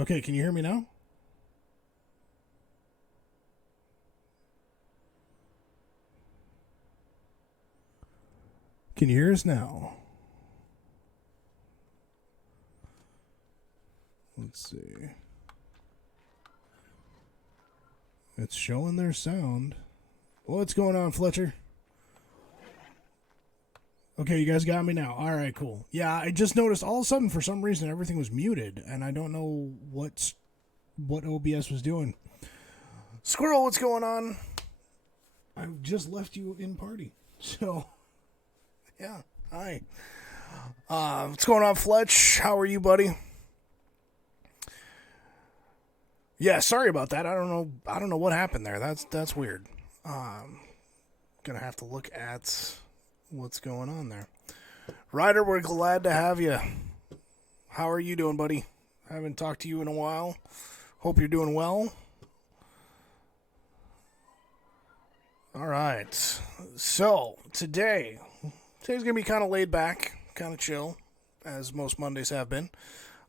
Okay, can you hear me now? Can you hear us now? Let's see. It's showing their sound. What's going on, Fletcher? Okay, you guys got me now. All right, cool. Yeah, I just noticed all of a sudden for some reason everything was muted, and I don't know what OBS was doing. Squirrel, what's going on? I just left you in party, so yeah. Hi. What's going on, Fletch? How are you, buddy? Yeah, sorry about that. I don't know. I don't know what happened there. That's weird. Gonna have to look at what's going on there. Ryder, we're glad to have you. How are you doing, buddy? Haven't talked to you in a while. Hope you're doing well. All right. So today's gonna be kind of laid back, kind of chill, as most Mondays have been.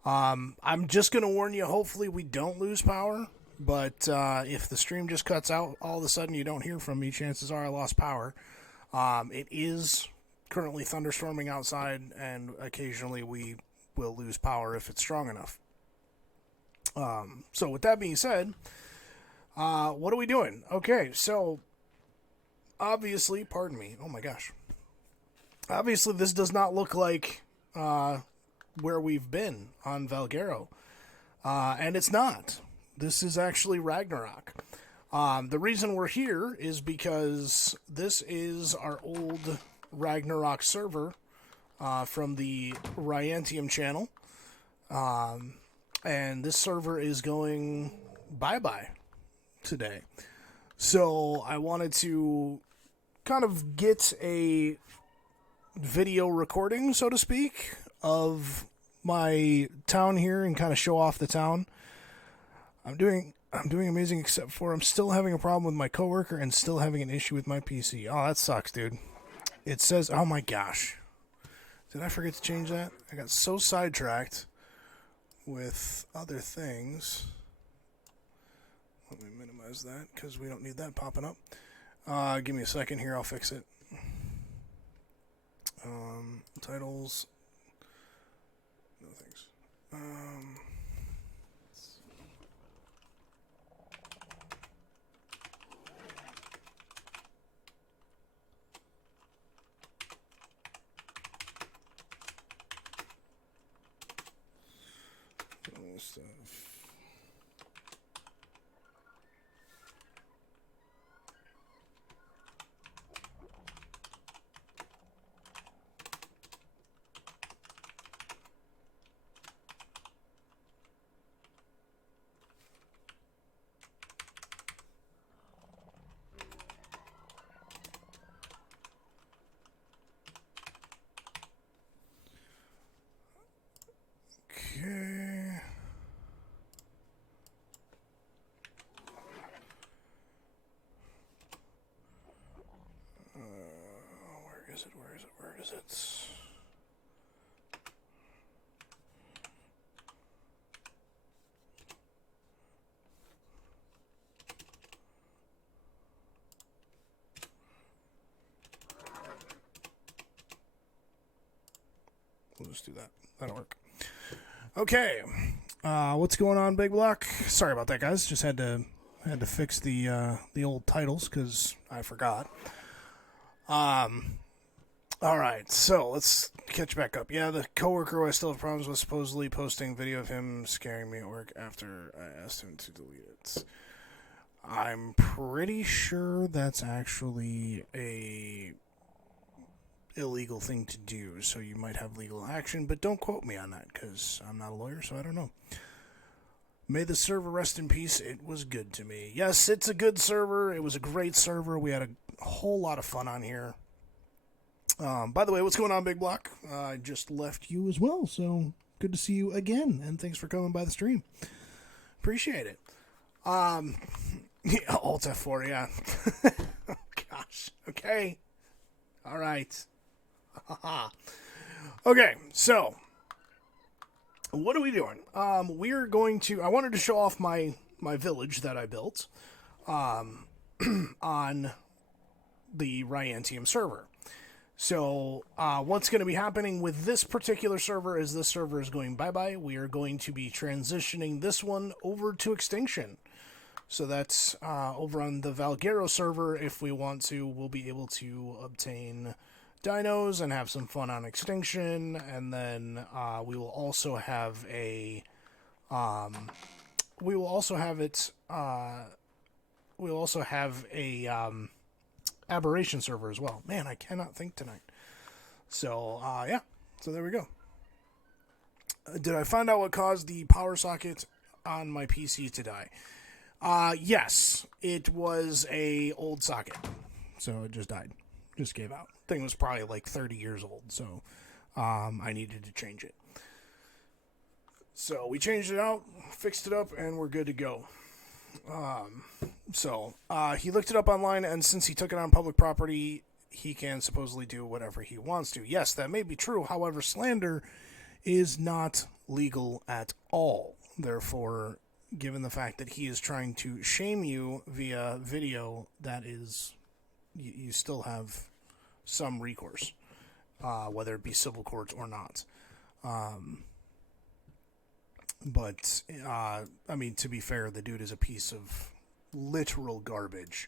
I'm just gonna warn you. Hopefully, we don't lose power. But if the stream just cuts out, all of a sudden you don't hear from me. Chances are I lost power. It is currently thunderstorming outside, and occasionally we will lose power if it's strong enough. So with that being said, what are we doing? Okay, so obviously, pardon me. Oh my gosh. Obviously, this does not look like where we've been on Valguero, and it's not. This is actually Ragnarok. The reason we're here is because this is our old Ragnarok server from the Ryantium channel. And this server is going bye-bye today. So I wanted to kind of get a video recording, so to speak, of my town here and kind of show off the town. I'm doing amazing, except for I'm still having a problem with my coworker and still having an issue with my PC. Oh, that sucks, dude. It says, oh my gosh. Did I forget to change that? I got so sidetracked with other things. Let me minimize that because we don't need that popping up. Give me a second here. I'll fix it. Titles. No thanks. Stuff. Okay. Where is it? Where is it? Where is it? We'll just do that. That'll work. Okay. What's going on, Big Block? Sorry about that, guys. Just had to fix the old titles because I forgot. All right, so let's catch back up. Yeah, the coworker who I still have problems with supposedly posting video of him scaring me at work after I asked him to delete it. I'm pretty sure that's actually a illegal thing to do, so you might have legal action, but don't quote me on that because I'm not a lawyer, so I don't know. May the server rest in peace. It was good to me. Yes, it's a good server. It was a great server. We had a whole lot of fun on here. By the way, what's going on, Big Block? I just left you as well, so good to see you again, and thanks for coming by the stream. Appreciate it. Yeah, Alt F4, yeah. Oh, gosh. Okay. All right. Okay, so what are we doing? We're going to. I wanted to show off my village that I built on the Ryantium server. So, what's going to be happening with this particular server is this server is going bye-bye. We are going to be transitioning this one over to Extinction. So that's over on the Valguero server. If we want to, we'll be able to obtain dinos and have some fun on Extinction. And then we will also have a... we will also have it... we'll also have a... Aberration server as well. Man, I cannot think tonight. So, yeah. So there we go. Did I find out what caused the power socket on my PC to die? Yes. It was a old socket. So it just died. Just gave out. Thing was probably like 30 years old. So, I needed to change it. So we changed it out, fixed it up, and we're good to go. So he looked it up online, and since he took it on public property, he can supposedly do whatever he wants to. Yes, that may be true. However, slander is not legal at all. Therefore, given the fact that he is trying to shame you via video, that is, you still have some recourse, whether it be civil courts or not. But, I mean, to be fair, the dude is a piece of literal garbage.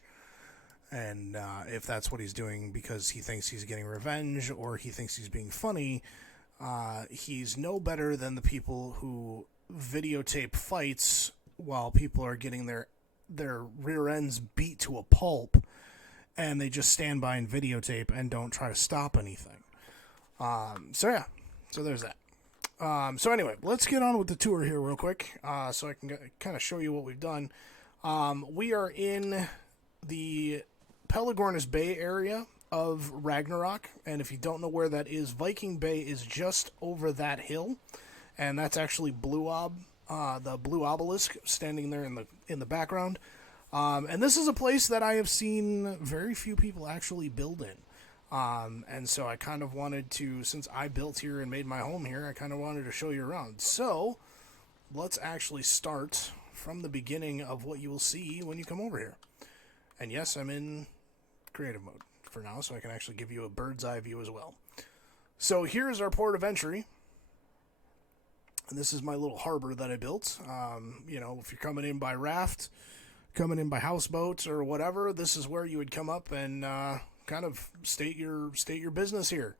And if that's what he's doing because he thinks he's getting revenge or he thinks he's being funny, he's no better than the people who videotape fights while people are getting their rear ends beat to a pulp, and they just stand by and videotape and don't try to stop anything. So, yeah. So there's that. So anyway, let's get on with the tour here real quick, so I can kind of show you what we've done. We are in the Pelagornis Bay area of Ragnarok, and if you don't know where that is, Viking Bay is just over that hill, and that's actually Blue the Blue Obelisk standing there in the background. And this is a place that I have seen very few people actually build in. And so I kind of wanted to, since I built here and made my home here, I kind of wanted to show you around. So, let's actually start from the beginning of what you will see when you come over here. And yes, I'm in creative mode for now, so I can actually give you a bird's eye view as well. So here is our port of entry. And this is my little harbor that I built. You know, if you're coming in by raft, coming in by houseboats or whatever, this is where you would come up and, kind of state your business here.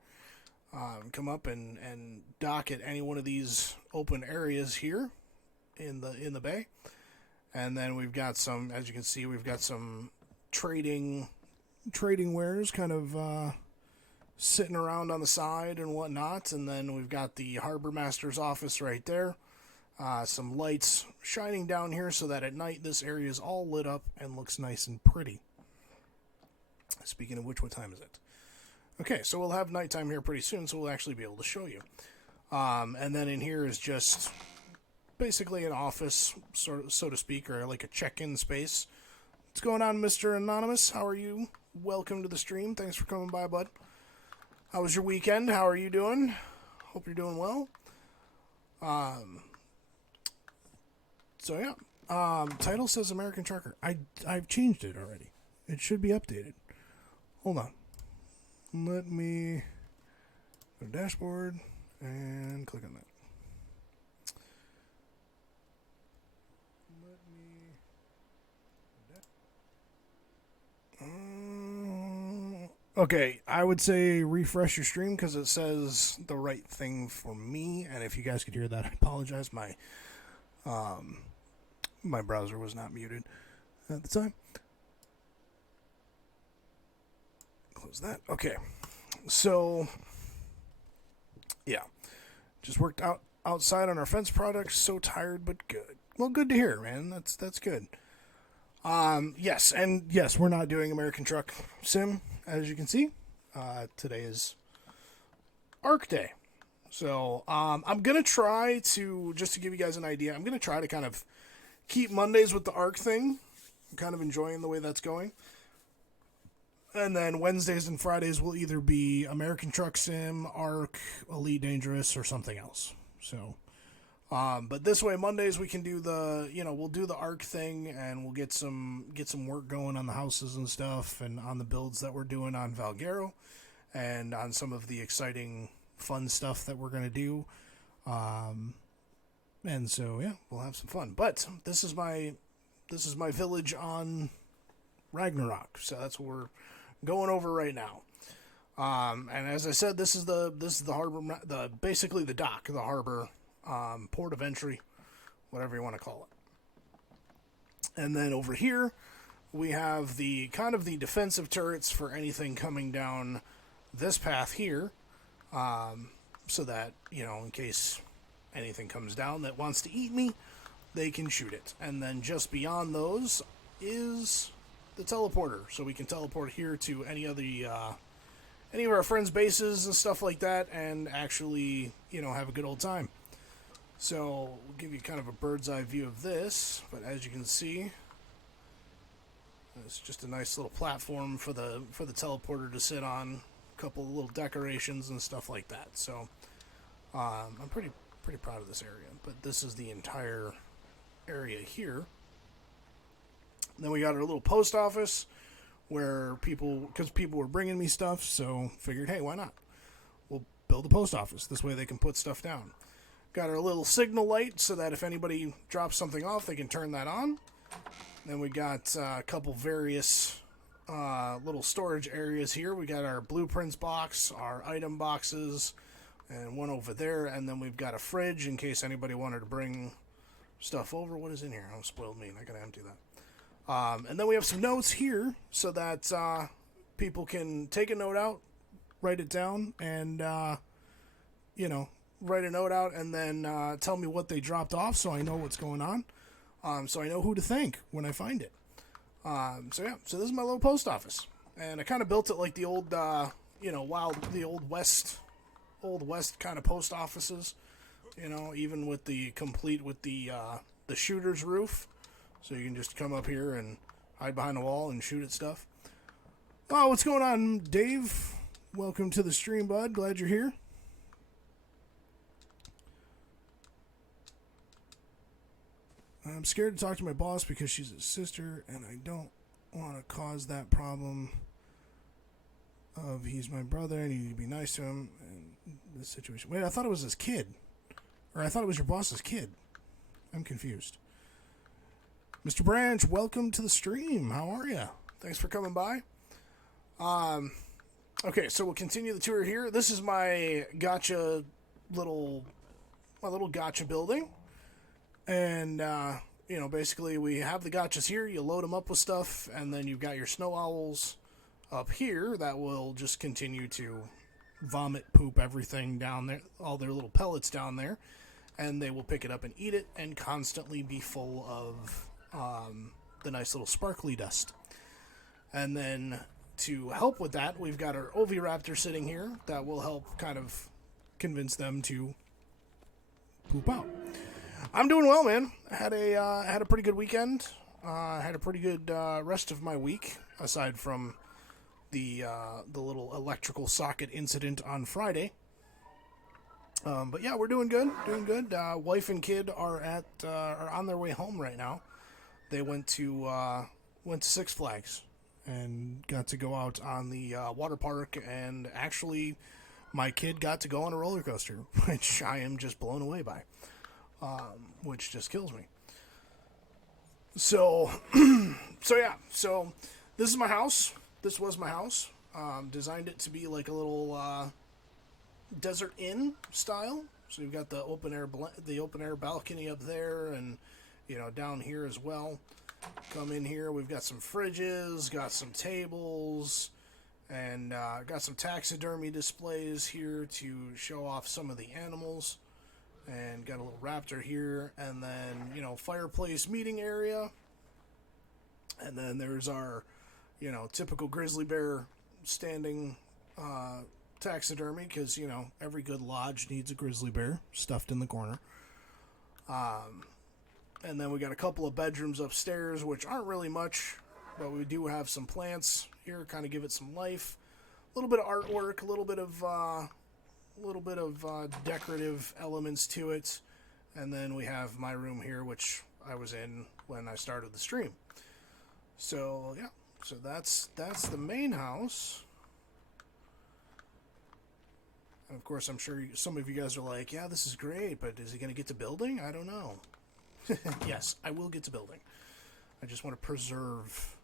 Come up and dock at any one of these open areas here in the bay, and then we've got some, as you can see, we've got some trading wares kind of sitting around on the side and whatnot, and then we've got the harbor master's office right there. Some lights shining down here so that at night this area is all lit up and looks nice and pretty. Speaking of which, what time is it? Okay, so we'll have nighttime here pretty soon, so we'll actually be able to show you. And then in here is just basically an office, so to speak, or like a check-in space. What's going on, Mr. Anonymous? How are you? Welcome to the stream. Thanks for coming by, bud. How was your weekend? How are you doing? Hope you're doing well. So yeah. Title says American Trucker. I've changed it already. It should be updated. Hold on. Let me go to dashboard and click on that. Okay, I would say refresh your stream because it says the right thing for me. And if you guys could hear that, I apologize. My browser was not muted at the time. Close that. Okay, so yeah, just worked outside on our fence project. So tired, but good. Well, good to hear, man. That's good. Yes, and yes, we're not doing American Truck Sim, as you can see. Today is Arc Day. So, I'm gonna try to, just to give you guys an idea, I'm gonna try to kind of keep Mondays with the Arc thing. I'm kind of enjoying the way that's going. And then Wednesdays and Fridays will either be American Truck Sim, Arc, Elite Dangerous, or something else. So, But this way, Mondays we can do we'll do the arc thing, and we'll get some work going on the houses and stuff, and on the builds that we're doing on Valguero, and on some of the exciting, fun stuff that we're gonna do. And so yeah, we'll have some fun. But this is my village on Ragnarok, so that's what we're going over right now. And as I said, this is the harbor, basically the dock, the harbor, port of entry, whatever you want to call it. And then over here, we have the kind of the defensive turrets for anything coming down this path here, so that, in case anything comes down that wants to eat me, they can shoot it. And then just beyond those is the teleporter, so we can teleport here to any of our friends' bases and stuff like that, and actually, have a good old time. So we'll give you kind of a bird's eye view of this, but as you can see, it's just a nice little platform for the teleporter to sit on, a couple of little decorations and stuff like that. So I'm pretty proud of this area. But this is the entire area here. Then we got our little post office, where because people were bringing me stuff, so figured, hey, why not? We'll build a post office. This way they can put stuff down. Got our little signal light so that if anybody drops something off, they can turn that on. Then we got a couple various little storage areas here. We got our blueprints box, our item boxes, and one over there. And then we've got a fridge in case anybody wanted to bring stuff over. What is in here? Oh, spoiled me. I gotta empty that. And then we have some notes here so that people can take a note out, write it down, and, write a note out and then tell me what they dropped off so I know what's going on. So I know who to thank when I find it. So this is my little post office. And I kind of built it like the old, the old west kind of post offices. Even with the shooter's roof. So you can just come up here and hide behind the wall and shoot at stuff. Oh, what's going on, Dave? Welcome to the stream, bud. Glad you're here. I'm scared to talk to my boss because she's his sister, and I don't want to cause that problem of he's my brother and you need to be nice to him in this situation. Wait, I thought it was his kid. Or I thought it was your boss's kid. I'm confused. Mr. Branch, welcome to the stream. How are you? Thanks for coming by. Okay, so we'll continue the tour here. This is my little gotcha building. And, basically we have the gotchas here. You load them up with stuff, and then you've got your snow owls up here that will just continue to vomit, poop everything down there, all their little pellets down there, and they will pick it up and eat it and constantly be full of the nice little sparkly dust. And then to help with that, we've got our Oviraptor sitting here that will help kind of convince them to poop out. I'm doing well, man. I had a pretty good weekend. I had a pretty good rest of my week, aside from the little electrical socket incident on Friday. But yeah, we're doing good. Wife and kid are on their way home right now. They went to Six Flags and got to go out on the water park, and actually, my kid got to go on a roller coaster, which I am just blown away by. Which just kills me. So this is my house. This was my house. Designed it to be like a little desert inn style. So you've got the open air balcony up there, and down here as well. Come in here. We've got some fridges, got some tables, and got some taxidermy displays here to show off some of the animals. And got a little raptor here, and then, fireplace meeting area. And then there's our, typical grizzly bear standing taxidermy, because, every good lodge needs a grizzly bear stuffed in the corner. And then we got a couple of bedrooms upstairs, which aren't really much, but we do have some plants here, kind of give it some life. A little bit of artwork, a little bit of decorative elements to it. And then we have my room here, which I was in when I started the stream. So, yeah. So that's the main house. And of course, I'm sure some of you guys are like, yeah, this is great, but is he going to get to building? I don't know. Yes, I will get to building. I just want to preserve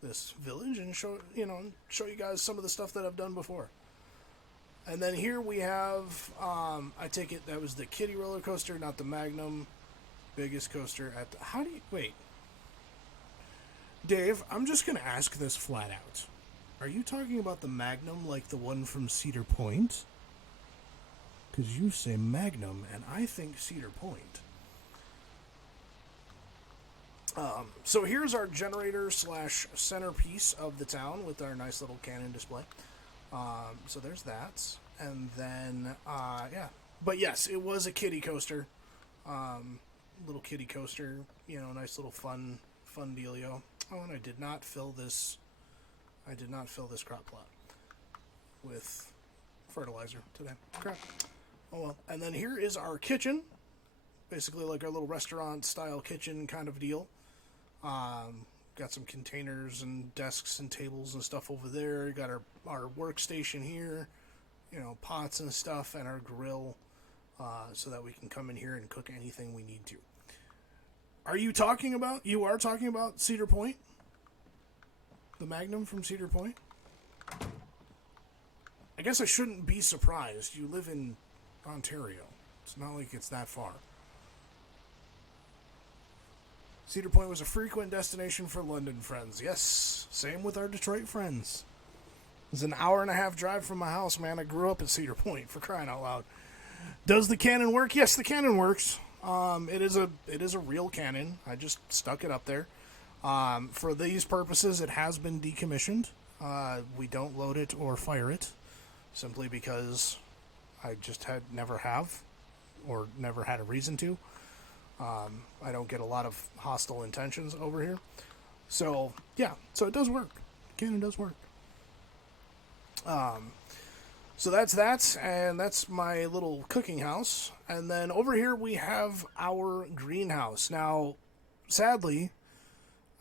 this village and show you guys some of the stuff that I've done before. And then here we have, I take it that was the kiddie roller coaster, not the Magnum. Biggest coaster at the... How do you... Wait. Dave, I'm just going to ask this flat out. Are you talking about the Magnum like the one from Cedar Point? Because you say Magnum, and I think Cedar Point. So here's our generator / centerpiece of the town with our nice little cannon display. So there's that. And then, yeah. But yes, it was a kiddie coaster. Little kiddie coaster. Nice little fun dealio. Oh, and I did not fill this crop plot with fertilizer today. Crap. Oh well. And then here is our kitchen. Basically like our little restaurant-style kitchen kind of deal. Got some containers and desks and tables and stuff over there. Got our workstation here, pots and stuff, and our grill, so that we can come in here and cook anything we need to. You are talking about Cedar Point? The Magnum from Cedar Point? I guess I shouldn't be surprised. You live in Ontario. It's not like it's that far. Cedar Point was a frequent destination for London friends. Yes, same with our Detroit friends. It's an hour and a half drive from my house, man. I grew up at Cedar Point, for crying out loud. Does the cannon work? Yes, the cannon works. It is a real cannon. I just stuck it up there. For these purposes, it has been decommissioned. We don't load it or fire it, simply because I just never have, or never had a reason to. I don't get a lot of hostile intentions over here. So, yeah. So it does work. Cannon does work. So that's that, and that's my little cooking house. And then over here we have our greenhouse. Now, sadly,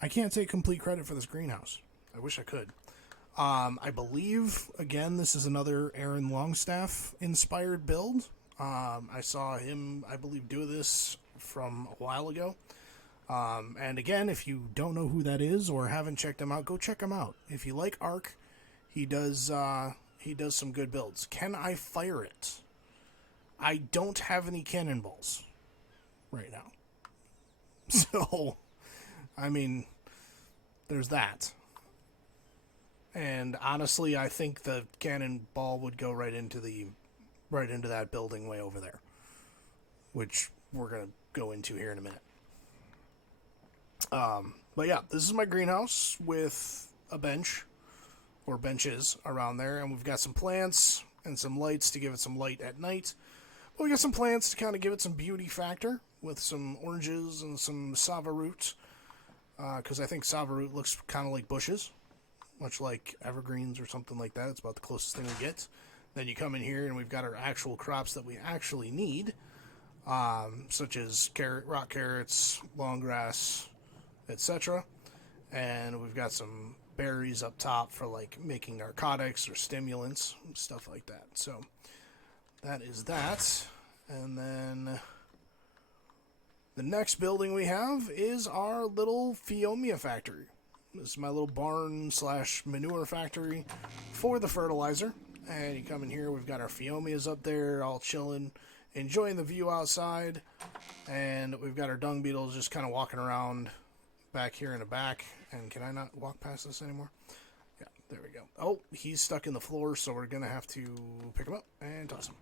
I can't take complete credit for this greenhouse. I wish I could. I believe, again, this is another Aaron Longstaff-inspired build. I saw him, I believe, do this from a while ago. And again, if you don't know who that is or haven't checked him out, go check him out. If you like Ark, he does some good builds. Can I fire it? I don't have any cannonballs right now. So, I mean, there's that. And honestly, I think the cannonball would go right into that building way over there, which we're going to go into here in a minute. But yeah, this is my greenhouse with a bench, or benches around there, and we've got some plants and some lights to give it some light at night. But we got some plants to kind of give it some beauty factor, with some oranges and some sava root, because I think sava root looks kind of like bushes, much like evergreens or something like that. It's about the closest thing we get. Then you come in here and we've got our actual crops that we actually need, such as rock carrots, long grass, etc. And we've got some berries up top for like making narcotics or stimulants, stuff like that. So that is that. And then the next building we have is our little Fiomia factory. This is my little barn / manure factory for the fertilizer. And you come in here, we've got our Fiomias up there all chilling, enjoying the view outside. And we've got our dung beetles just kind of walking around back here in the back. And can I not walk past this anymore? Yeah, there we go. Oh, he's stuck in the floor, so we're going to have to pick him up and toss him.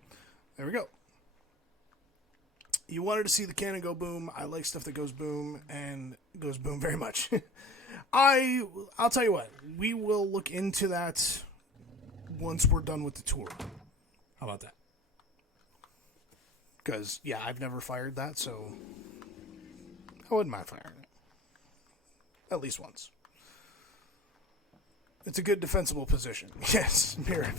There we go. You wanted to see the cannon go boom. I like stuff that goes boom, and goes boom very much. I'll tell you what. We will look into that once we're done with the tour. How about that? Because, yeah, I've never fired that, so I wouldn't mind firing it. At least once. It's a good defensible position. Yes, mirror.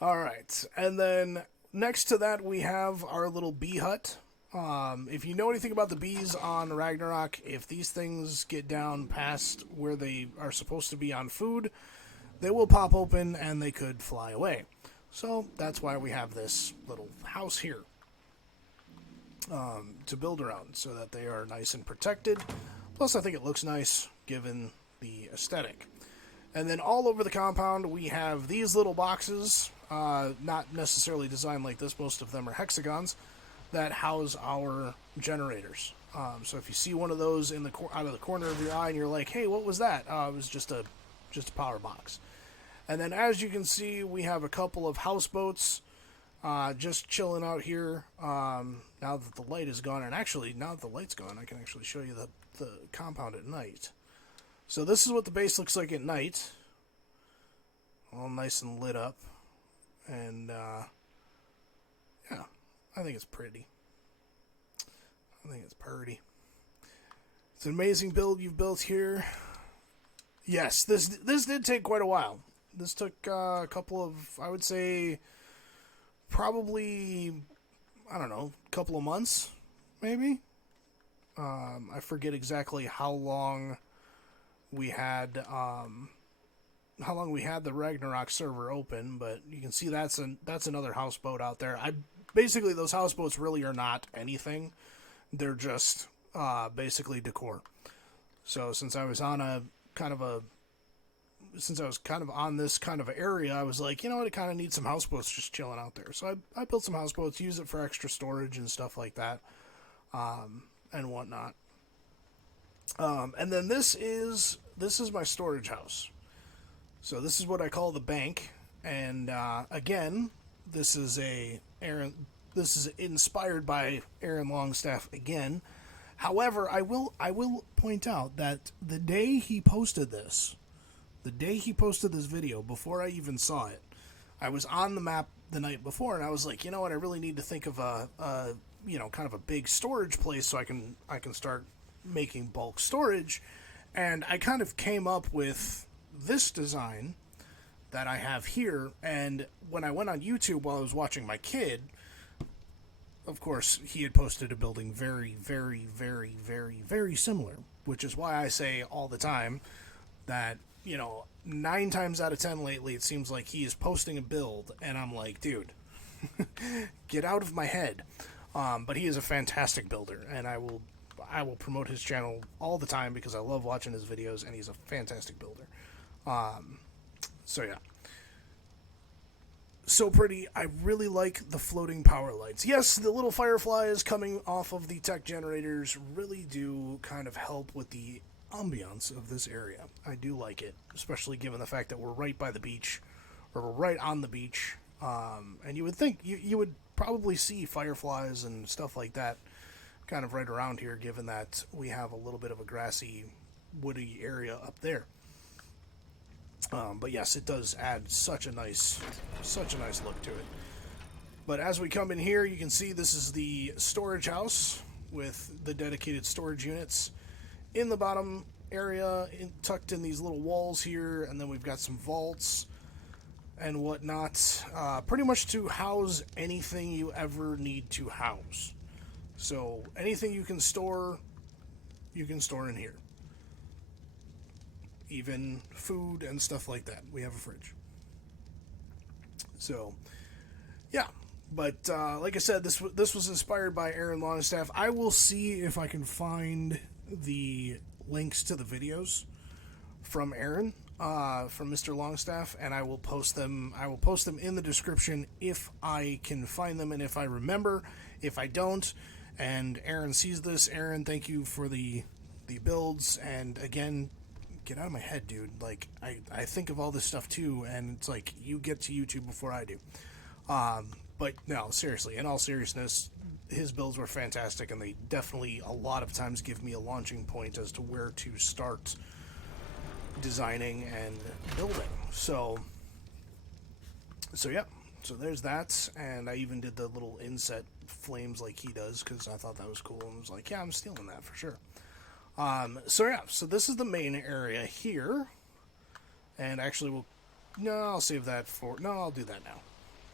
Alright, and then next to that we have our little bee hut. If you know anything about the bees on Ragnarok, if these things get down past where they are supposed to be on food, they will pop open and they could fly away. So that's why we have this little house here to build around, so that they are nice and protected. Plus, I think it looks nice given the aesthetic. And then all over the compound, we have these little boxes, not necessarily designed like this. Most of them are hexagons that house our generators. So if you see one of those in the out of the corner of your eye and you're like, hey, what was that? It was just a power box. And then as you can see, we have a couple of houseboats just chilling out here now that the light is gone. And actually, now that the light's gone, I can actually show you the compound at night. So this is what the base looks like at night. All nice and lit up. And, yeah, I think it's pretty. I think it's pretty. It's an amazing build you've built here. Yes, this did take quite a while. This took a couple of, I would say, probably, I don't know, a couple of months, maybe? I forget exactly how long we had the Ragnarok server open, but you can see that's another houseboat out there. Basically those houseboats really are not anything. They're just basically decor. So since I was kind of on this kind of area, I was like, you know what, it kind of needs some houseboats just chilling out there. So I built some houseboats, use it for extra storage and stuff like that, and whatnot. And then this is my storage house. So this is what I call the bank. And again, this is inspired by Aaron Longstaff again. However, I will point out that the day he posted this video, before I even saw it, I was on the map the night before, and I was like, you know what, I really need to think of a kind of a big storage place so I can start making bulk storage. And I kind of came up with this design that I have here. And when I went on YouTube while I was watching my kid, of course, he had posted a building very, very, very, very, very similar, which is why I say all the time that, 9 times out of 10 lately, it seems like he is posting a build, and I'm like, dude, get out of my head. But he is a fantastic builder, and I will promote his channel all the time because I love watching his videos, and he's a fantastic builder. So yeah. So pretty. I really like the floating power lights. Yes, the little fireflies coming off of the tech generators really do kind of help with the ambiance of this area. I do like it, especially given the fact that we're right by the beach, or we're right on the beach. And you would think you would probably see fireflies and stuff like that kind of right around here, given that we have a little bit of a grassy, woody area up there. But yes, it does add such a nice look to it. But as we come in here, you can see this is the storage house with the dedicated storage units in the bottom area, tucked in these little walls here, and then we've got some vaults and whatnot, pretty much to house anything you ever need to house. So anything you can store in here. Even food and stuff like that. We have a fridge. So, yeah. But like I said, this was inspired by Aaron Longstaff. I will see if I can find the links to the videos from Aaron, from Mr. Longstaff, and I will post them. I will post them in the description if I can find them and if I remember. If I don't, and Aaron sees this, Aaron, thank you for the builds. And again, get out of my head, dude. Like, I think of all this stuff too, and it's like you get to YouTube before I do. But no, seriously, in all seriousness, his builds were fantastic, and they definitely a lot of times give me a launching point as to where to start designing and building. So yeah, so there's that, and I even did the little inset flames like he does because I thought that was cool, and was like, yeah, I'm stealing that for sure. So yeah, so this is the main area here, and actually I'll save that for, no, I'll do that now.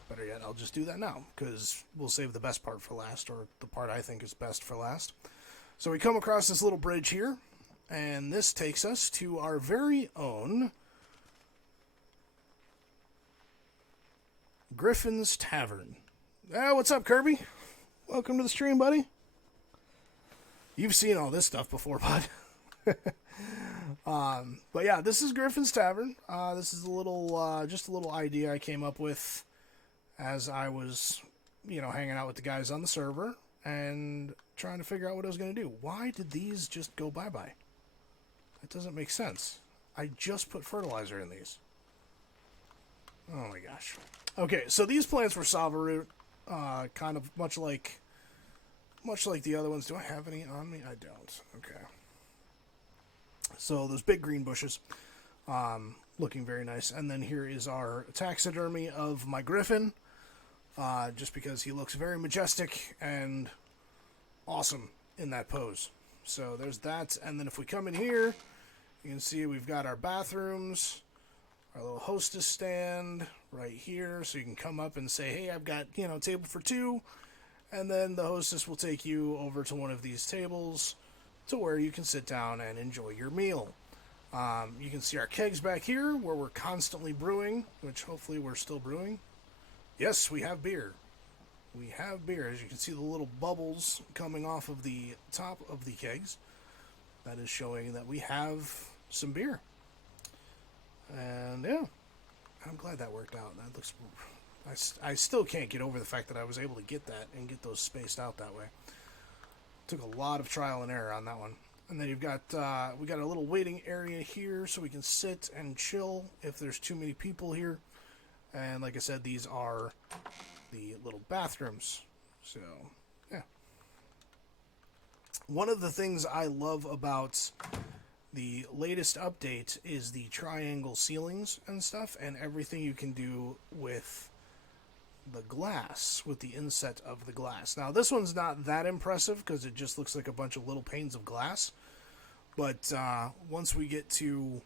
Better yet, I'll just do that now, because we'll save the best part for last, or the part I think is best for last. So we come across this little bridge here, and this takes us to our very own Griffin's Tavern. What's up, Kirby? Welcome to the stream, buddy. You've seen all this stuff before, bud. But yeah, this is Griffin's Tavern. This is a little, just a little idea I came up with as I was, hanging out with the guys on the server and trying to figure out what I was going to do. Why did these just go bye-bye? That doesn't make sense. I just put fertilizer in these. Oh my gosh. Okay, so these plants were Sava root, kind of much like the other ones. Do I have any on me? I don't. Okay. So those big green bushes, looking very nice. And then here is our taxidermy of my griffin, just because he looks very majestic and awesome in that pose. So there's that. And then if we come in here, you can see we've got our bathrooms, our little hostess stand right here. So you can come up and say, hey, I've got, table for two. And then the hostess will take you over to one of these tables to where you can sit down and enjoy your meal. You can see our kegs back here where we're constantly brewing, which hopefully we're still brewing. Yes, we have beer. We have beer. As you can see the little bubbles coming off of the top of the kegs. That is showing that we have some beer. And yeah, I'm glad that worked out. That looks... I still can't get over the fact that I was able to get that and get those spaced out that way. Took a lot of trial and error on that one. And then you've got we got a little waiting area here so we can sit and chill if there's too many people here. And like I said, these are the little bathrooms. So yeah. One of the things I love about the latest update is the triangle ceilings and stuff, and everything you can do with the glass, with the inset of the glass. Now, this one's not that impressive because it just looks like a bunch of little panes of glass. But once we get to...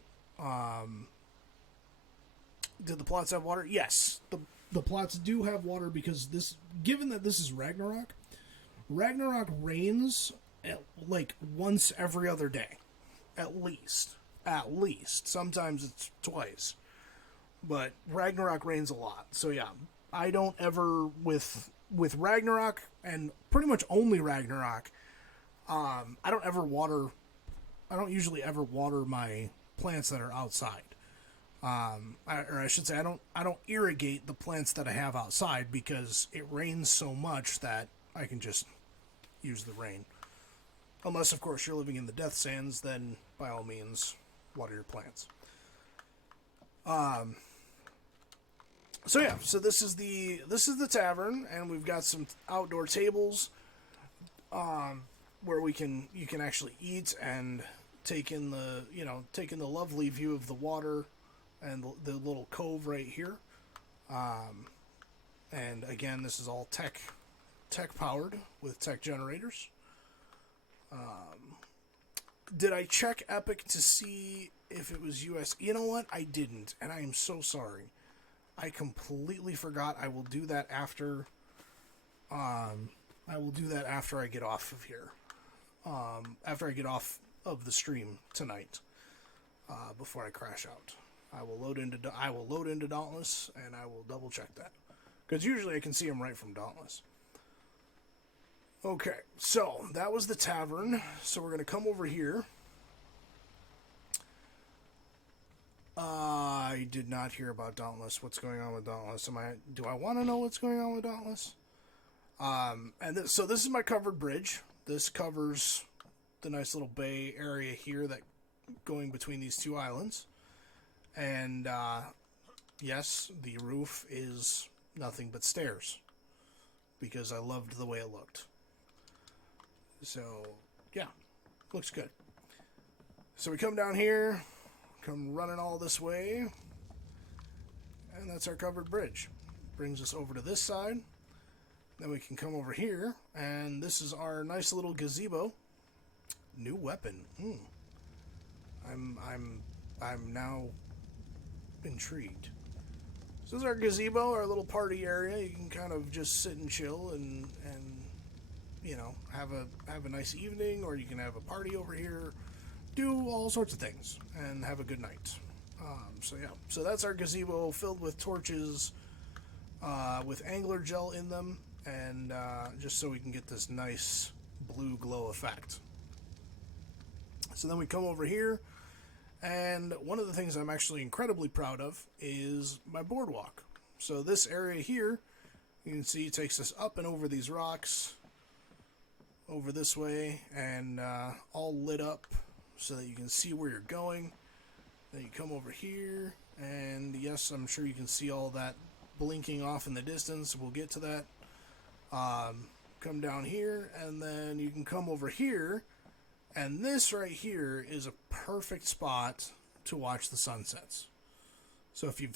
did the plots have water? Yes. The plots do have water because this... Given that this is Ragnarok, Ragnarok rains like once every other day. At least. At least. Sometimes it's twice. But Ragnarok rains a lot. So yeah, I don't ever, with Ragnarok, and pretty much only Ragnarok, I don't usually ever water my plants that are outside. I should say, I don't irrigate the plants that I have outside because it rains so much that I can just use the rain. Unless, of course, you're living in the Death Sands, then by all means, water your plants. So yeah, so this is the tavern, and we've got some outdoor tables, where you can actually eat and take in the lovely view of the water and the little cove right here. And again, this is all tech powered with tech generators. Did I check Epic to see if it was US? You know what? I didn't, and I am so sorry. I completely forgot. I will do that after. I get off of here. After I get off of the stream tonight, before I crash out, I will load into Dauntless, and I will double check that, because usually I can see them right from Dauntless. Okay, so that was the tavern. So we're gonna come over here. I did not hear about Dauntless. What's going on with Dauntless? Do I want to know what's going on with Dauntless? So this is my covered bridge. This covers the nice little bay area here that going between these two islands. And yes, the roof is nothing but stairs because I loved the way it looked. So yeah, looks good. So we come down here, come running all this way, and that's our covered bridge. Brings us over to this side. Then we can come over here, and this is our nice little gazebo. New weapon. I'm now intrigued. So this is our gazebo, our little party area. You can kind of just sit and chill and you know, have a nice evening, or you can have a party over here, do all sorts of things, and have a good night. So yeah, so that's our gazebo filled with torches, with angler gel in them, and just so we can get this nice blue glow effect. So then we come over here, and one of the things I'm actually incredibly proud of is my boardwalk. So this area here, you can see, takes us up and over these rocks, over this way, and all lit up so that you can see where you're going. Then you come over here, and yes, I'm sure you can see all that blinking off in the distance. We'll get to that. Come down here, and then you can come over here, and this right here is a perfect spot to watch the sunsets. So if you've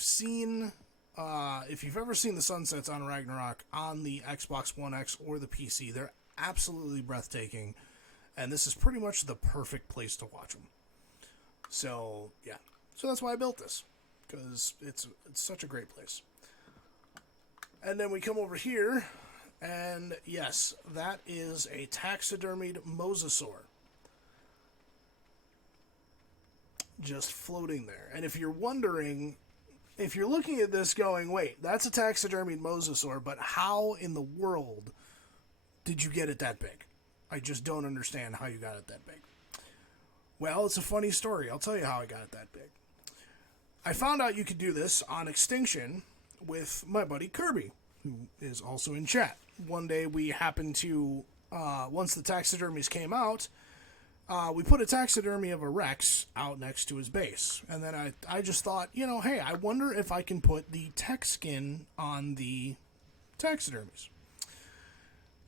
ever seen the sunsets on Ragnarok on the Xbox One X or the PC, they're absolutely breathtaking, and this is pretty much the perfect place to watch them. So yeah, so that's why I built this, because it's such a great place. And then we come over here, and yes, that is a taxidermied mosasaur, just floating there. And if you're wondering, if you're looking at this going, wait, that's a taxidermied mosasaur, but how in the world did you get it that big? I just don't understand how you got it that big. Well, it's a funny story. I'll tell you how I got it that big. I found out you could do this on Extinction with my buddy Kirby, who is also in chat. One day we happened to, once the taxidermies came out, we put a taxidermy of a Rex out next to his base. And then I just thought, you know, hey, I wonder if I can put the tech skin on the taxidermies.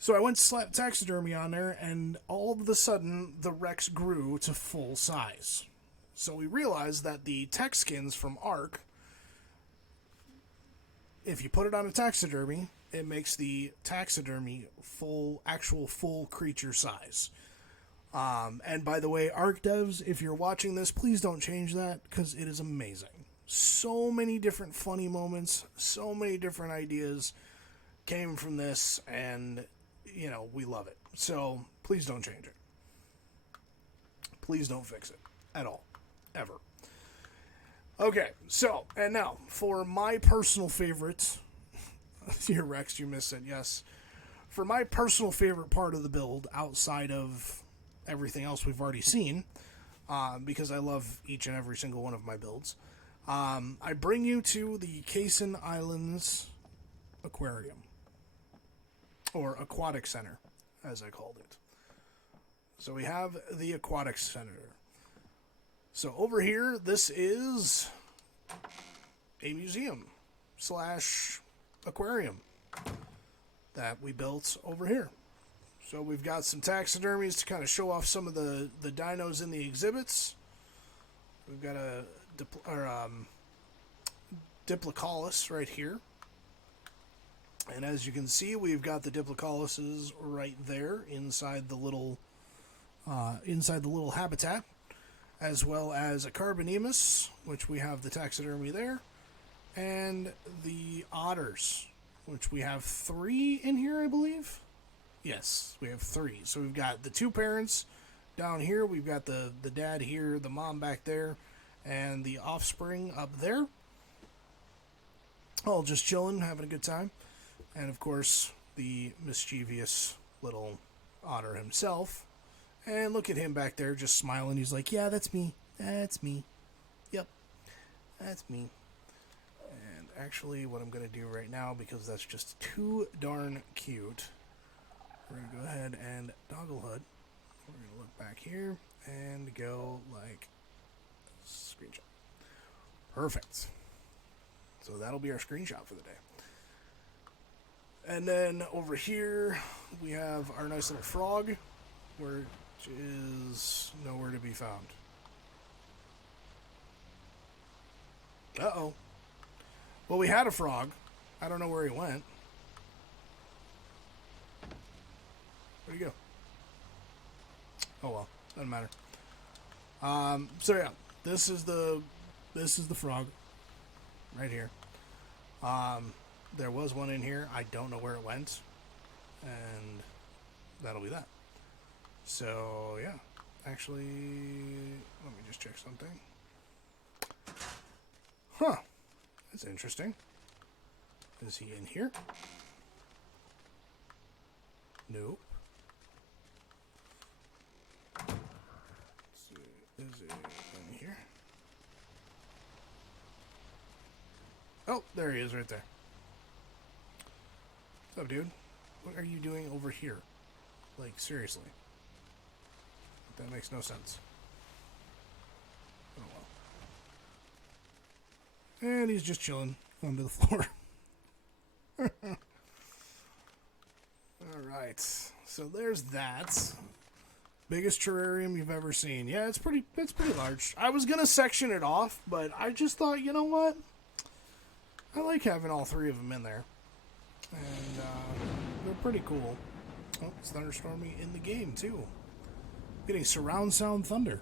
So I went to slap taxidermy on there, and all of a sudden, the Rex grew to full size. So we realized that the tech skins from Ark, if you put it on a taxidermy, it makes the taxidermy actual full creature size. And by the way, Ark devs, if you're watching this, please don't change that, because it is amazing. So many different funny moments, so many different ideas came from this, and you know, we love it. So please don't change it. Please don't fix it at all. Ever. Okay, so, and now, for my personal favorite, your Rex, you missed it, yes. For my personal favorite part of the build, outside of everything else we've already seen, because I love each and every single one of my builds, I bring you to the Cason Islands Aquarium. Or Aquatic Center, as I called it. So we have the Aquatic Center. So over here, this is a museum / aquarium that we built over here. So we've got some taxidermies to kind of show off some of the dinos in the exhibits. We've got a Diplocaulus right here. And as you can see, we've got the Diplocauluses right there inside the little habitat, as well as a Carbonemus, which we have the taxidermy there, and the otters, which we have 3 in here, I believe. Yes, we have 3. So we've got the 2 parents down here, we've got the dad here, the mom back there, and the offspring up there, all just chilling, having a good time. And of course, the mischievous little otter himself. And look at him back there just smiling. He's like, yeah, that's me. That's me. Yep, that's me. And actually, what I'm going to do right now, because that's just too darn cute, we're going to go ahead and toggle HUD. We're going to look back here and go like screenshot. Perfect. So that'll be our screenshot for the day. And then over here, we have our nice little frog, which is nowhere to be found. Uh-oh. Well, we had a frog. I don't know where he went. Where'd he go? Oh well, doesn't matter. So yeah, this is the frog right here. There was one in here. I don't know where it went. And that'll be that. So, yeah. Actually, let me just check something. Huh. That's interesting. Is he in here? Nope. Let's see. Is it in here? Oh, there he is right there. What's up, dude? What are you doing over here? Like, seriously. That makes no sense. Oh well. And he's just chilling onto the floor. Alright. So there's that. Biggest terrarium you've ever seen. Yeah, it's pretty large. I was gonna section it off, but I just thought, you know what? I like having all three of them in there. And they're pretty cool. Oh, it's thunderstorming in the game too. Getting surround sound thunder.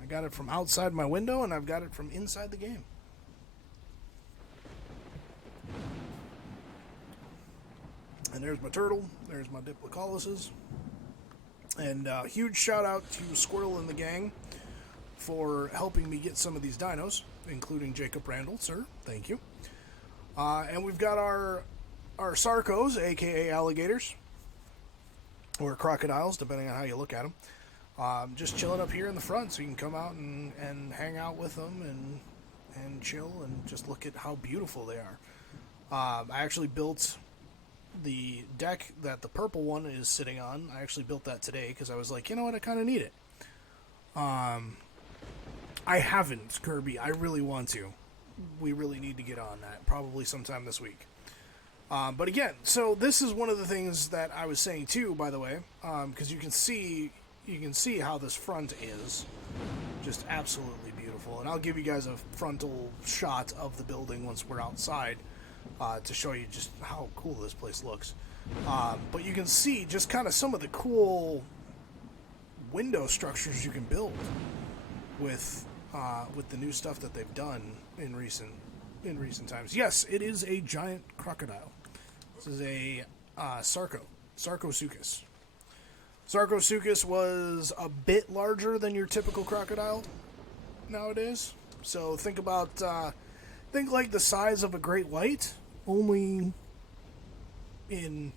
I got it from outside my window, and I've got it from inside the game. And there's my turtle. There's my Diplocoluses. And huge shout out to Squirrel and the gang for helping me get some of these dinos, including Jacob Randall, sir. Thank you. And we've got our Sarcos, aka alligators, or crocodiles, depending on how you look at them. Just chilling up here in the front, so you can come out and hang out with them and chill and just look at how beautiful they are. I actually built the deck that the purple one is sitting on. I actually built that today because I was like, you know what, I kind of need it. I haven't, Kirby. I really want to. We really need to get on that, probably sometime this week. But again, so this is one of the things that I was saying too, by the way, because you can see how this front is just absolutely beautiful. And I'll give you guys a frontal shot of the building once we're outside to show you just how cool this place looks. But you can see just kind of some of the cool window structures you can build with the new stuff that they've done in recent times. Yes, it is a giant crocodile. This is a Sarcosuchus. Sarcosuchus was a bit larger than your typical crocodile nowadays. So think like the size of a great white, only in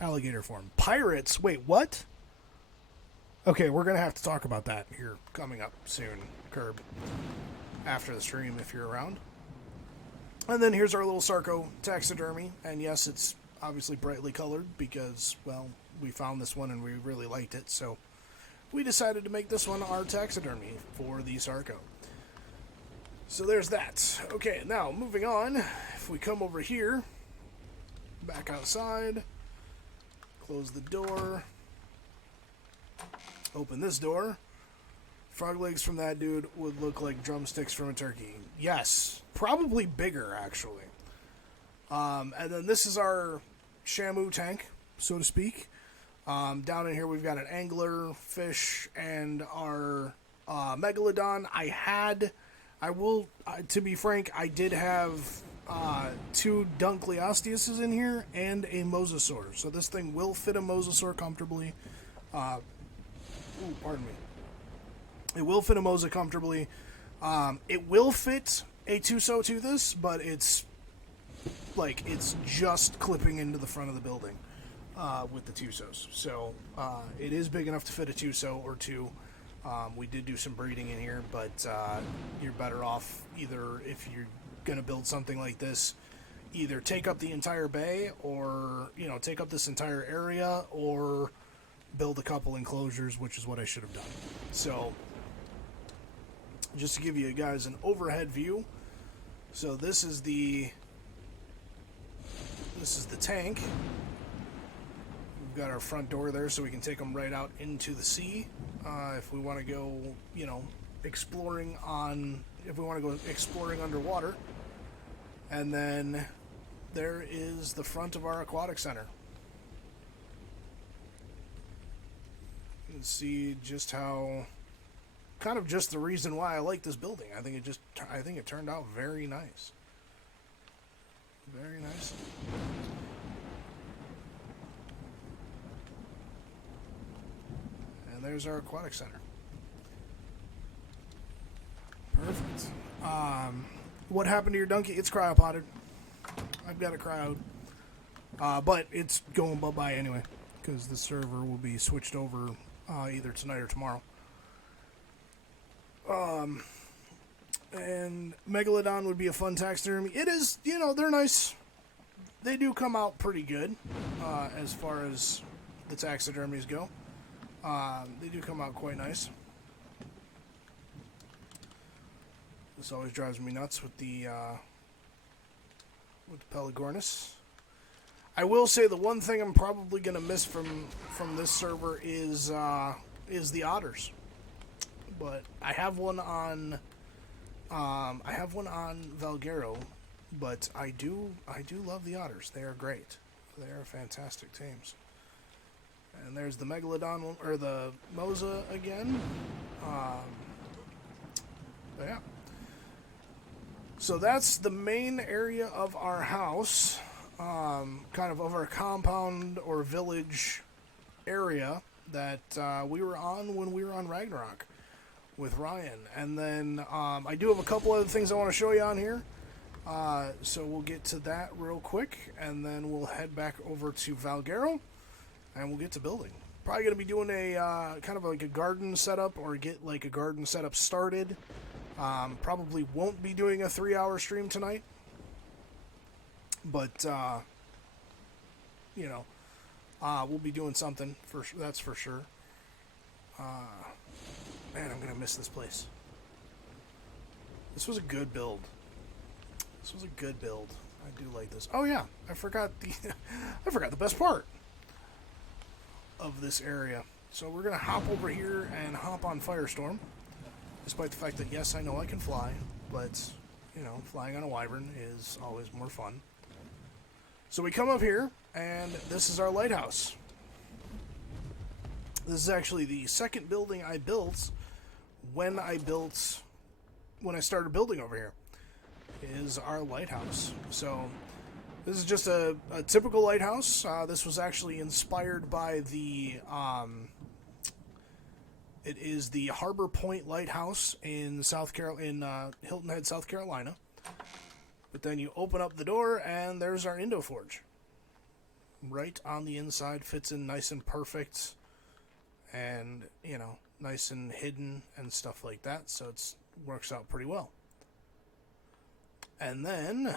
alligator form. Pirates, wait, what? Okay, we're going to have to talk about that here coming up soon, Curb, after the stream if you're around. And then here's our little Sarco taxidermy, and yes, it's obviously brightly colored because, well, we found this one and we really liked it, so we decided to make this one our taxidermy for the Sarco. So there's that. Okay, now moving on, if we come over here, back outside, close the door, open this door, frog legs from that dude would look like drumsticks from a turkey. Yes, probably bigger actually. And then this is our Shamu tank, so to speak. Down in here we've got an angler fish and our megalodon. To be frank, I did have 2 Dunkleosteuses in here and a mosasaur. So this thing will fit a mosasaur comfortably. Pardon me. It will fit a mosa comfortably. It will fit a Tuso to this, but it's just clipping into the front of the building with the Tusos. So it is big enough to fit a Tuso or 2. We did do some breeding in here, but you're better off either, if you're going to build something like this, either take up the entire bay or, take up this entire area or build a couple enclosures, which is what I should have done. So just to give you guys an overhead view, so this is the tank. We've got our front door there so we can take them right out into the sea. If we want to go, exploring underwater. And then there is the front of our aquatic center. You can see just how, kind of just the reason why I like this building. I think it turned out very nice. Very nice. And there's our aquatic center. Perfect. What happened to your donkey? It's cryopotted. I've got it cryoed. But it's going bye-bye anyway, because the server will be switched over either tonight or tomorrow. And Megalodon would be a fun taxidermy. It is, they're nice. They do come out pretty good as far as the taxidermies go. They do come out quite nice. This always drives me nuts with the Pelagornis. I will say the one thing I'm probably going to miss from this server is the otters. But I have one on Valguero, but I do love the otters. They are great. They are fantastic teams. And there's the Megalodon or the Mosa again. Yeah. So that's the main area of our house, kind of our compound or village area that we were on when we were on Ragnarok with Ryan. And then I do have a couple other things I want to show you on here. So we'll get to that real quick, and then we'll head back over to Valguero, and we'll get to building. Probably going to be doing a kind of like a garden setup, or get like a garden setup started. Probably won't be doing a 3-hour stream tonight, but we'll be doing something that's for sure. Man, I'm gonna miss this place. This was a good build. I do like this. Oh yeah, I forgot the best part of this area. So we're gonna hop over here and hop on Firestorm. Despite the fact that, yes, I know I can fly, but, flying on a wyvern is always more fun. So we come up here, and this is our lighthouse. This is actually the second building I built when I started building over here, is our lighthouse. So this is just a typical lighthouse. This was actually inspired by it is the Harbor Point Lighthouse in Hilton Head, South Carolina. But then you open up the door, and there's our Indoforge. Right on the inside, fits in nice and perfect, and, nice and hidden and stuff like that, so it works out pretty well. And then,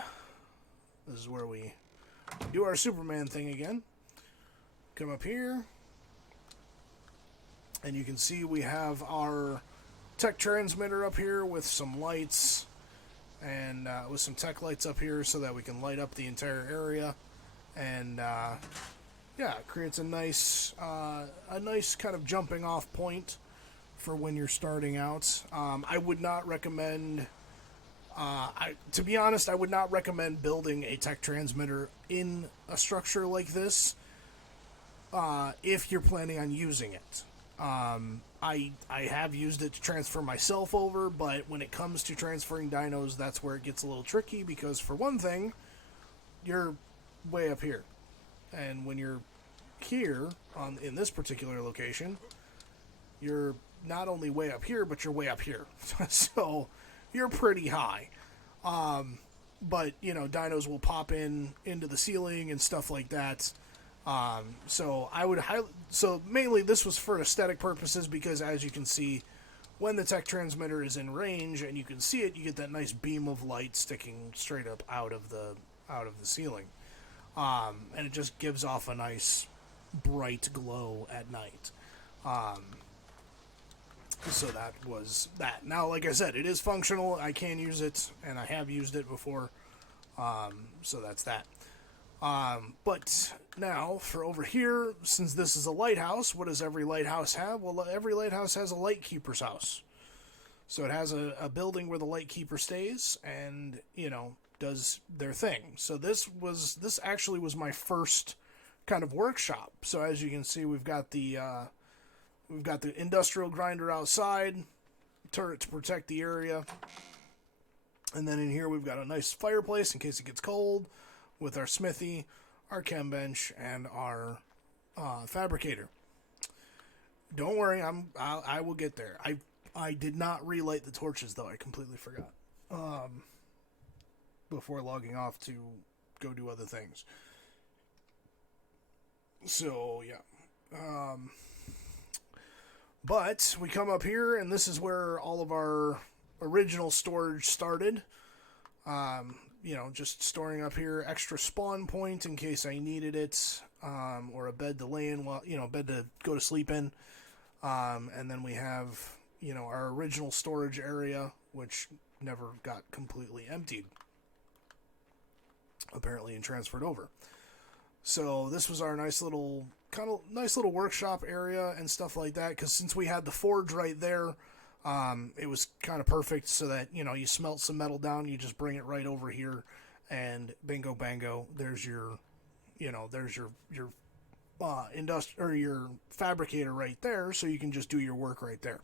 this is where we do our Superman thing again. Come up here. And you can see we have our tech transmitter up here with some lights, and with some tech lights up here so that we can light up the entire area. And yeah, it creates a nice kind of jumping off point for when you're starting out. I would not recommend, to be honest, I would not recommend building a tech transmitter in a structure like this if you're planning on using it. I have used it to transfer myself over, but when it comes to transferring dinos, that's where it gets a little tricky, because for one thing, you're way up here. And when you're here, in this particular location, you're not only way up here, but you're way up here. So, you're pretty high. But, dinos will pop into the ceiling and stuff like that. So mainly this was for aesthetic purposes, because as you can see, when the tech transmitter is in range and you can see it, you get that nice beam of light sticking straight up out of the ceiling. And it just gives off a nice bright glow at night. So that was that. Now, like I said, it is functional. I can use it, and I have used it before. So that's that. But now, for over here, since this is a lighthouse, what does every lighthouse have? Well, every lighthouse has a lightkeeper's house. So it has a building where the lightkeeper stays and, does their thing. So this actually was my first kind of workshop. So as you can see, we've got the industrial grinder outside, turret to protect the area. And then in here we've got a nice fireplace in case it gets cold. with our smithy, our chem bench, and our fabricator. Don't worry, I will get there. I did not relight the torches though. I completely forgot. Before logging off to go do other things. So yeah. But we come up here, and this is where all of our original storage started. Just storing up here, extra spawn point in case I needed it, or a bed to lay in, bed to go to sleep in. And then we have, our original storage area, which never got completely emptied, apparently, and transferred over. So this was our nice little workshop area and stuff like that, because since we had the forge right there, it was kind of perfect so that, you smelt some metal down, you just bring it right over here, and bingo bango, there's your your fabricator right there, so you can just do your work right there.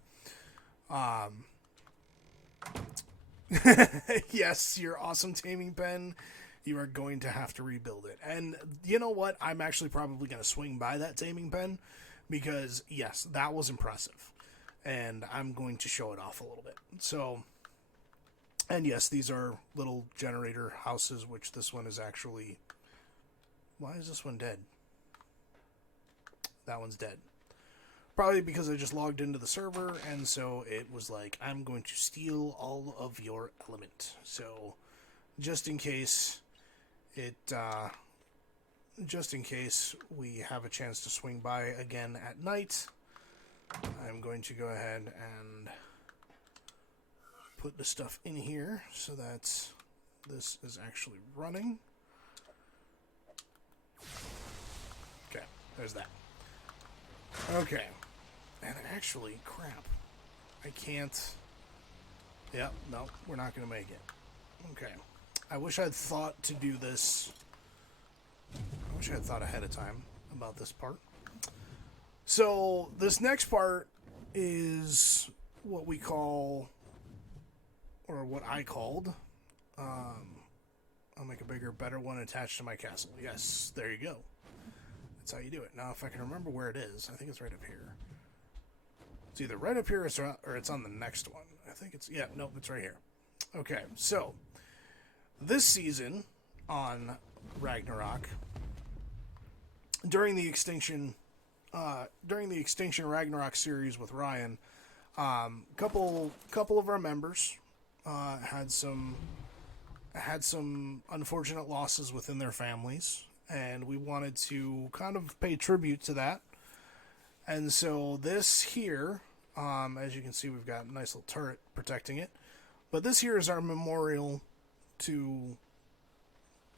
Yes, your awesome taming pen. You are going to have to rebuild it. And you know what? I'm actually probably going to swing by that taming pen because, yes, that was impressive. And I'm going to show it off a little bit. So, and yes, these are little generator houses, which this one is actually... Why is this one dead? That one's dead. Probably because I just logged into the server, and so it was like, I'm going to steal all of your element. So, just in case we have a chance to swing by again at night, I'm going to go ahead and put the stuff in here so that this is actually running. Okay, there's that. Okay, and actually, crap, I can't. Yep, no, we're not going to make it. Okay. I wish I'd thought to do this. I wish I had thought ahead of time about this part. So, this next part is what we call, or what I called, I'll make a bigger, better one attached to my castle. Yes, there you go. That's how you do it. Now, if I can remember where it is, I think it's right up here. It's either right up here or it's on the next one. I think it's, yeah, nope, it's right here. Okay, so... This season on Ragnarok, during the Extinction Ragnarok series with Ryan, couple of our members had some unfortunate losses within their families, and we wanted to kind of pay tribute to that. And so this here, as you can see, we've got a nice little turret protecting it, but this here is our memorial to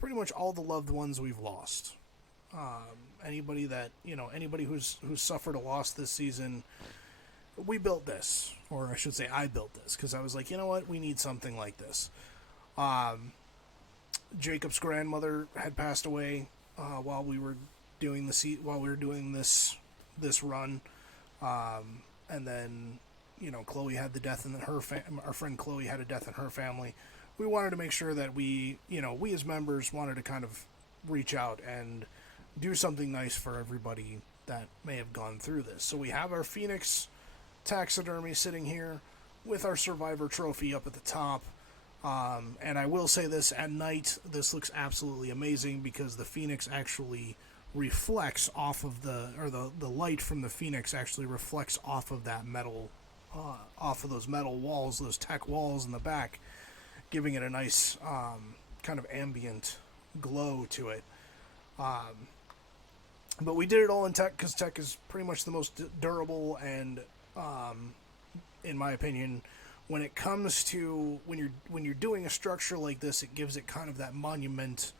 pretty much all the loved ones we've lost. Anybody who's suffered a loss this season, we built this, or I should say I built this, because I was like, you know what, we need something like this. Jacob's grandmother had passed away while we were doing this run, and then Chloe had the death in our friend Chloe had a death in her family. We wanted to make sure that we as members wanted to kind of reach out and do something nice for everybody that may have gone through this. So we have our Phoenix taxidermy sitting here with our Survivor trophy up at the top. And I will say this, at night, this looks absolutely amazing because the Phoenix actually reflects off of the light from the Phoenix actually reflects off of that metal, off of those metal walls, those tech walls in the back, giving it a nice kind of ambient glow to it. But we did it all in tech because tech is pretty much the most durable and, in my opinion, when it comes to when you're doing a structure like this, it gives it kind of that monument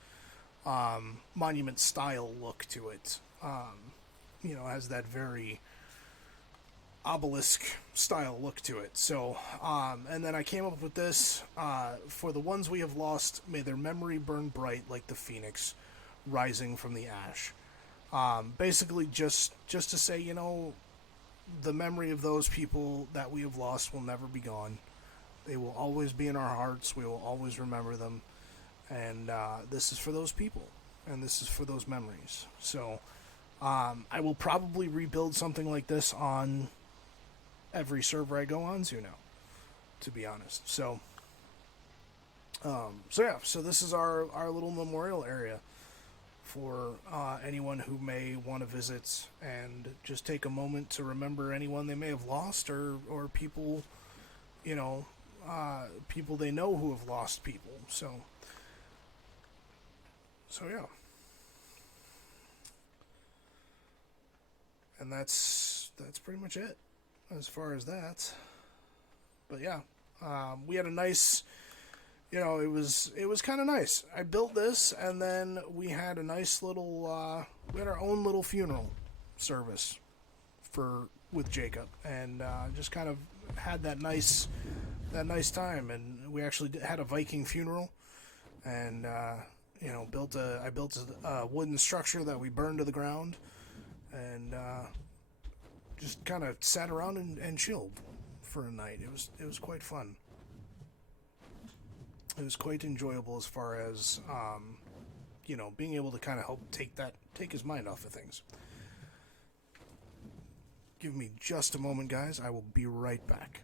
style look to it. Has that very obelisk style look to it. So, and then I came up with this, for the ones we have lost, may their memory burn bright like the phoenix rising from the ash. Basically just to say, the memory of those people that we have lost will never be gone. They will always be in our hearts. We will always remember them. And this is for those people, and this is for those memories. So I will probably rebuild something like this on every server I go on to now, to be honest. So this is our little memorial area for anyone who may want to visit and just take a moment to remember anyone they may have lost, or people, people they know who have lost people. So yeah. And that's pretty much it as far as that. But yeah, we had a nice, it was kind of nice. I built this, and then we had a nice little, we had our own little funeral service with Jacob, and just kind of had that nice time. And we actually had a Viking funeral, and I built a wooden structure that we burned to the ground, and just kind of sat around and chilled for a night. It was quite fun. It was quite enjoyable as far as being able to kind of help take his mind off of things. Give me just a moment, guys. I will be right back.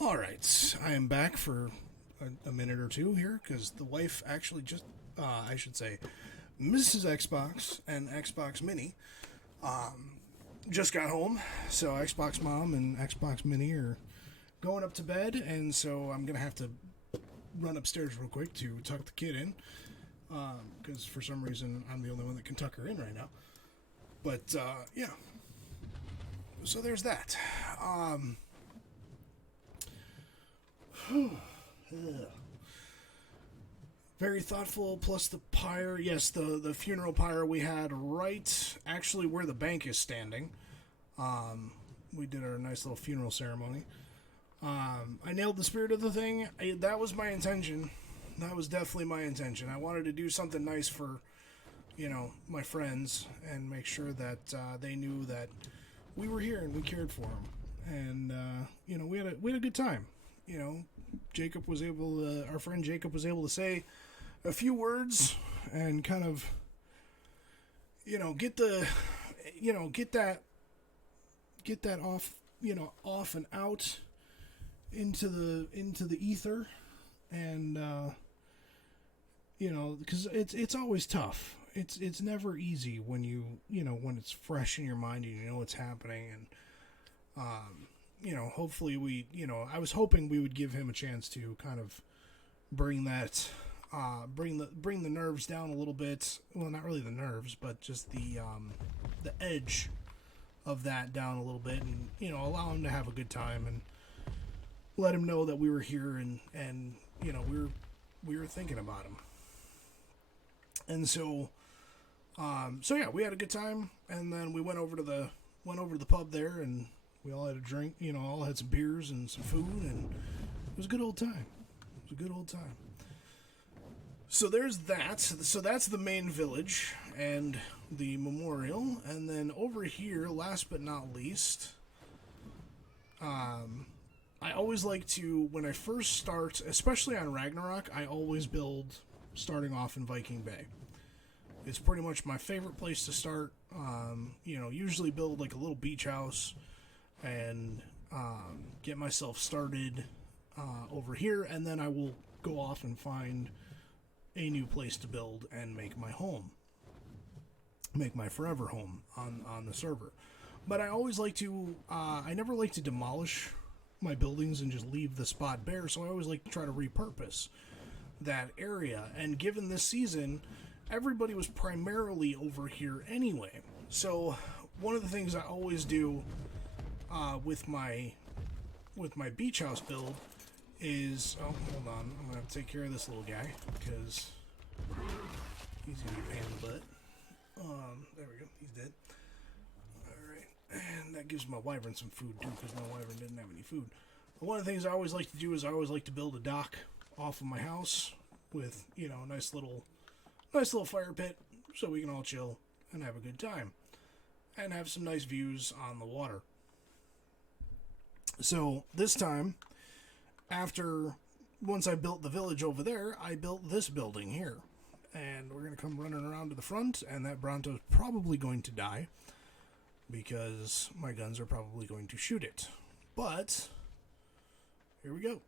All right, I am back for a minute or two here because the wife actually just, I should say, Mrs. Xbox and Xbox Mini just got home. So Xbox Mom and Xbox Mini are going up to bed, and so I'm going to have to run upstairs real quick to tuck the kid in because for some reason I'm the only one that can tuck her in right now. But, yeah. So there's that. Very thoughtful, plus the pyre. Yes, the funeral pyre we had right actually where the bank is standing. We did our nice little funeral ceremony. I nailed the spirit of the thing. That was my intention. That was definitely my intention. I wanted to do something nice for, my friends and make sure that they knew that we were here and we cared for them. And, we had a good time. Jacob was able to, our friend Jacob was able to say a few words and kind of, get that off, off and out into the ether. And, because it's always tough. It's never easy when when it's fresh in your mind and you know what's happening. And, hopefully I was hoping we would give him a chance to kind of bring that, bring the nerves down a little bit. Well, not really the nerves, but just the edge of that down a little bit, and, allow him to have a good time and let him know that we were here and we were thinking about him. And so yeah, we had a good time, and then we went over to the pub there, and we all had a drink, all had some beers and some food, and it was a good old time. So there's that. So that's the main village and the memorial. And then over here, last but not least, I always like to, when I first start, especially on Ragnarok, I always build starting off in Viking Bay. It's pretty much my favorite place to start. Usually build like a little beach house and get myself started over here, and then I will go off and find a new place to build and make my home, make my forever home on the server. But I always like to, I never like to demolish my buildings and just leave the spot bare, so I always like to try to repurpose that area. And given this season, everybody was primarily over here anyway. So one of the things I always do with my beach house build is, oh, hold on, I'm gonna have to take care of this little guy because he's gonna be a pain in the butt. There we go, he's dead. Alright, and that gives my wyvern some food too, because my wyvern didn't have any food. But one of the things I always like to do is I always like to build a dock off of my house with, a nice little fire pit so we can all chill and have a good time and have some nice views on the water. So this time, once I built the village over there, I built this building here. And we're going to come running around to the front, and that Bronto's probably going to die because my guns are probably going to shoot it. But here we go.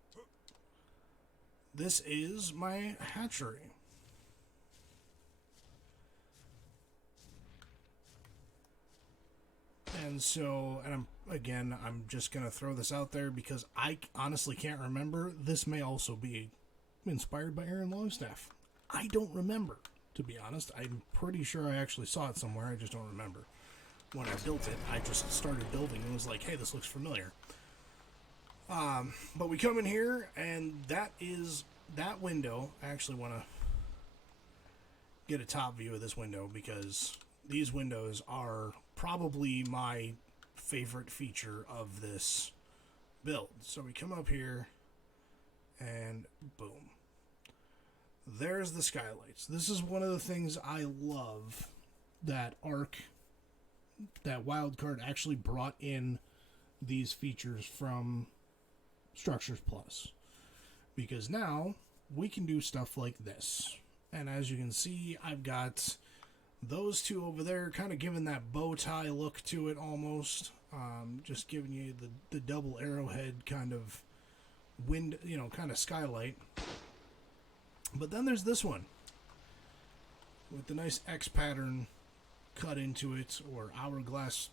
This is my hatchery. And so, I'm just going to throw this out there because I honestly can't remember. This may also be inspired by Aaron Longstaff. I don't remember, to be honest. I'm pretty sure I actually saw it somewhere. I just don't remember. When I built it, I just started building and was like, hey, this looks familiar. But we come in here, and that window. I actually want to get a top view of this window because these windows are probably my favorite feature of this build. So we come up here, and boom. There's the skylights. This is one of the things I love that Wildcard actually brought in these features from Structures Plus. Because now we can do stuff like this. And as you can see, I've got those two over there kind of giving that bow tie look to it almost. Just giving you the double arrowhead kind of kind of skylight. But then there's this one with the nice X pattern cut into it, or hourglass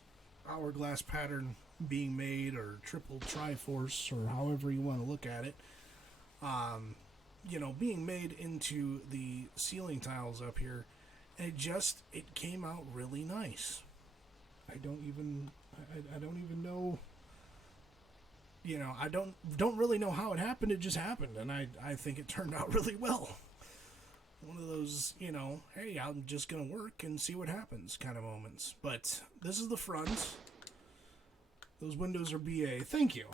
pattern being made, or triple triforce, or however you want to look at it. Being made into the ceiling tiles up here, and it came out really nice. I don't even know. I don't really know how it happened. It just happened, and I think it turned out really well. One of those, hey, I'm just gonna work and see what happens kind of moments. But this is the front. Those windows are BA. Thank you.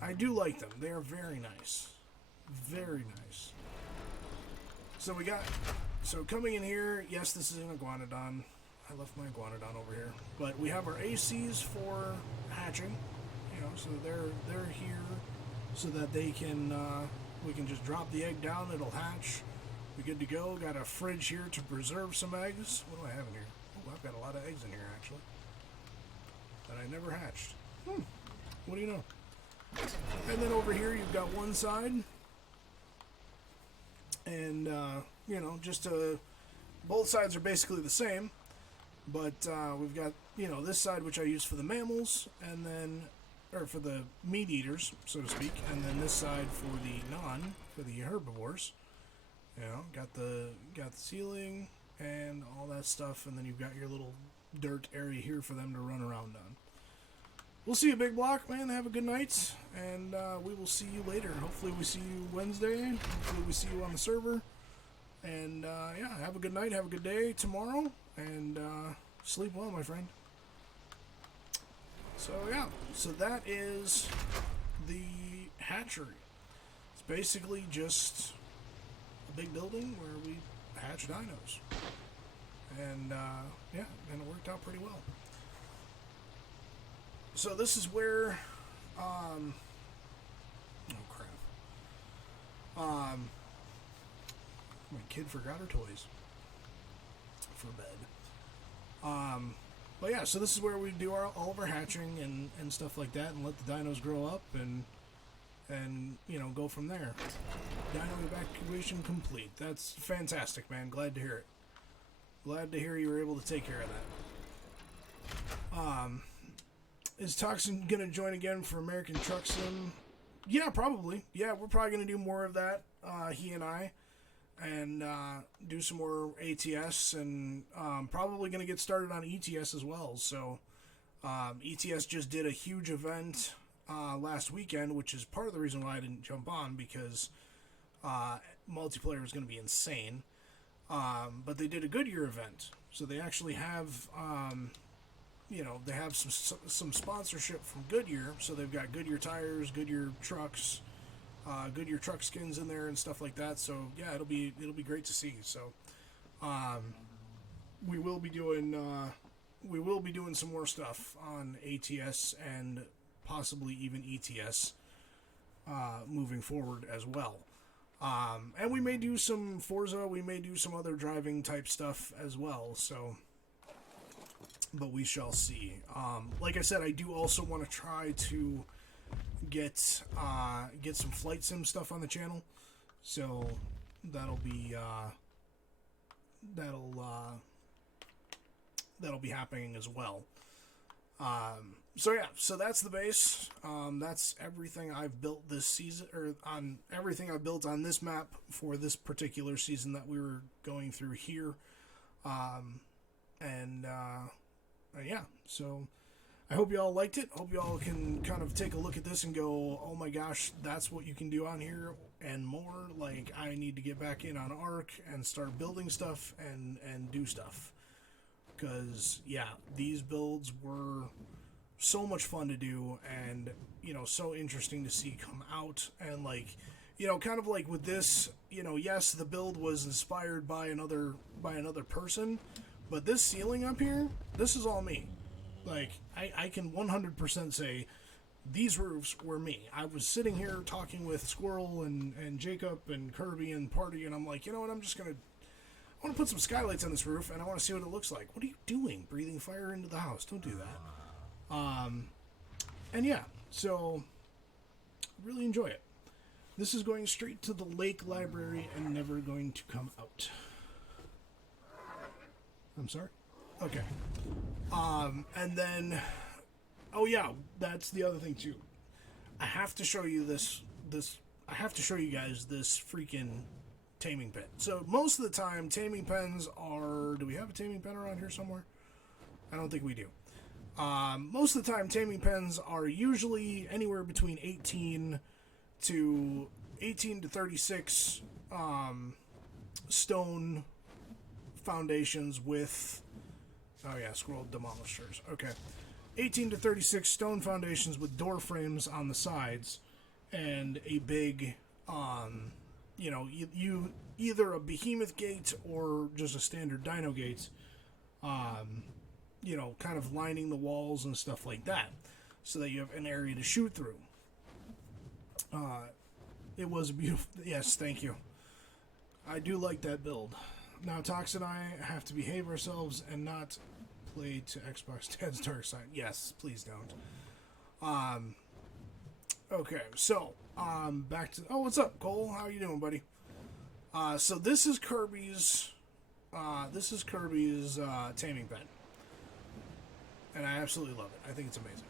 I do like them. They are very nice. Very nice. So coming in here, yes, this is an iguanodon. I left my iguanodon over here. But we have our ACs for hatching. So they're here so that they can we can just drop the egg down, it'll hatch. We're good to go. Got a fridge here to preserve some eggs. What do I have in here? Oh, I've got a lot of eggs in here actually that I never hatched. What do you know? And then over here you've got one side, and both sides are basically the same, but we've got this side which I use for the mammals, and then for the meat eaters, so to speak, and then this side for the herbivores. Got the ceiling and all that stuff, and then you've got your little dirt area here for them to run around on. We'll see you, Big Block, man. Have a good night, and we will see you later. Hopefully we see you Wednesday. Hopefully we see you on the server. And, have a good night, have a good day tomorrow, and sleep well, my friend. So that is the hatchery. It's basically just a big building where we hatch dinos. And, and it worked out pretty well. So this is where, My kid forgot her toys for bed. But yeah, so this is where we do all of our hatching and stuff like that, and let the dinos grow up and go from there. Dino evacuation complete. That's fantastic, man. Glad to hear it. Glad to hear you were able to take care of that. Is Toxin gonna join again for American Truck Sim? Yeah, probably. Yeah, we're probably gonna do more of that. He and I. And do some more ATS, and probably going to get started on ETS as well. So ETS just did a huge event last weekend, which is part of the reason why I didn't jump on, because multiplayer is going to be insane. But they did a Goodyear event, so they actually have they have some sponsorship from Goodyear. So they've got Goodyear tires, Goodyear trucks, Goodyear truck skins in there and stuff like that. So yeah, it'll be great to see. So we will be doing some more stuff on ATS and possibly even ETS moving forward as well. And we may do some Forza, we may do some other driving type stuff as well. So, but we shall see. Like I said, I do also want to try to get some flight sim stuff on the channel, so that'll be happening as well. So yeah, so that's the base. That's everything I've built this season, or on everything I've built on this map for this particular season that we were going through here. Yeah, so I hope you all liked it. Hope you all can kind of take a look at this and go, oh my gosh, that's what you can do on here and more. Like, I need to get back in on Ark and start building stuff and do stuff. Because, yeah, these builds were so much fun to do and, so interesting to see come out. And, like, kind of like with this, yes, the build was inspired by another person, but this ceiling up here, this is all me. Like, I can 100% say these roofs were me. I was sitting here talking with Squirrel and Jacob and Kirby and Party, and I'm like, you know what, I want to put some skylights on this roof, and I want to see what it looks like. What are you doing? Breathing fire into the house. Don't do that. And yeah, so really enjoy it. This is going straight to the lake library and never going to come out. I'm sorry? Okay. And then, oh yeah, that's the other thing too. I have to show you I have to show you guys this freaking taming pen. So most of the time, taming pens are, do we have a taming pen around here somewhere? I don't think we do. Most of the time, taming pens are usually anywhere between 18 to 36 stone foundations with, oh yeah, Squirrel Demolishers. Okay. 18 to 36 stone foundations with door frames on the sides and a big, you either a behemoth gate or just a standard dino gate, kind of lining the walls and stuff like that so that you have an area to shoot through. It was beautiful. Yes, thank you. I do like that build. Now, Tox and I have to behave ourselves and not play to Xbox Dad's Dark Side. Yes, please don't. Okay, so, back to... Oh, what's up, Cole? How you doing, buddy? So this is Kirby's... taming pen. And I absolutely love it. I think it's amazing.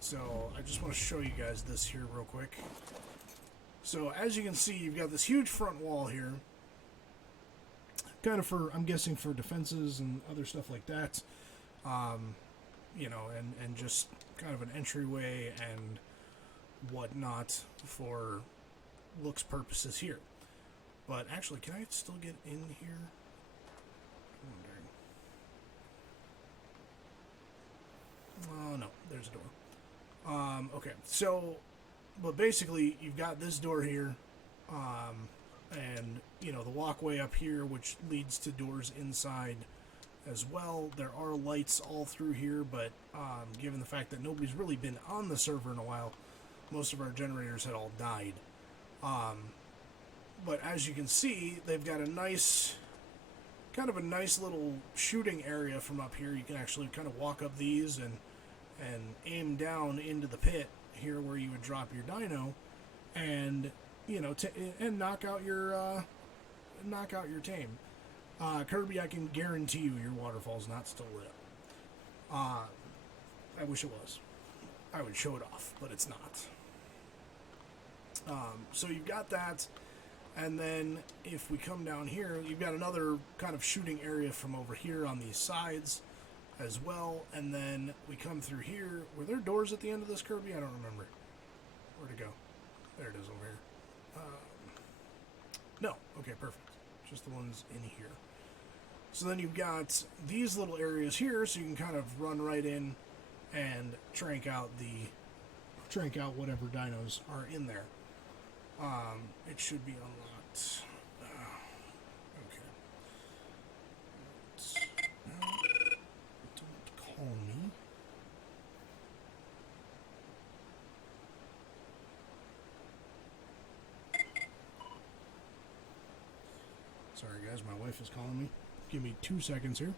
So, I just want to show you guys this here real quick. So, as you can see, you've got this huge front wall here. Kind of for, I'm guessing, for defenses and other stuff like that. And just kind of an entryway and whatnot for looks purposes here. But actually, can I still get in here? I'm wondering. Oh, no, there's a door. Okay, so, but basically, you've got this door here, and, the walkway up here, which leads to doors inside as well. There are lights all through here, but given the fact that nobody's really been on the server in a while, most of our generators had all died. But as you can see, they've got a nice, kind of a nice little shooting area from up here. You can actually kind of walk up these and aim down into the pit here where you would drop your dino, and you know, and knock out your tame. Kirby, I can guarantee you your waterfall's not still lit. I wish it was. I would show it off, but it's not. So you've got that, and then if we come down here, you've got another kind of shooting area from over here on these sides as well, and then we come through here. Were there doors at the end of this, Kirby? I don't remember. Where'd it go? There it is over here. No. Okay, perfect. Just the ones in here. So then you've got these little areas here, so you can kind of run right in and trank out whatever dinos are in there. It should be unlocked. Okay. Don't call me. Sorry guys, my wife is calling me. Give me 2 seconds here.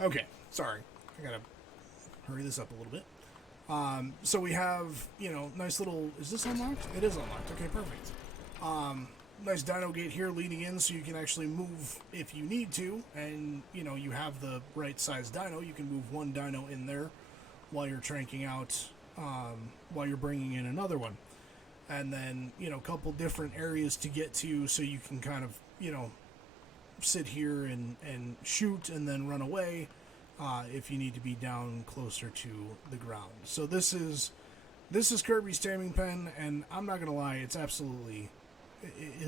Okay, sorry. I gotta hurry this up a little bit. So we have, you know, nice little... Is this unlocked? It is unlocked. Okay, perfect. Nice dino gate here leading in so you can actually move if you need to. And, you know, you have the right size dino. You can move one dino in there while you're tranking out, while you're bringing in another one. And then, you know, a couple different areas to get to so you can kind of, you know, sit here and shoot and then run away. If you need to be down closer to the ground. So this is Kirby's Taming Pen, and I'm not gonna lie, it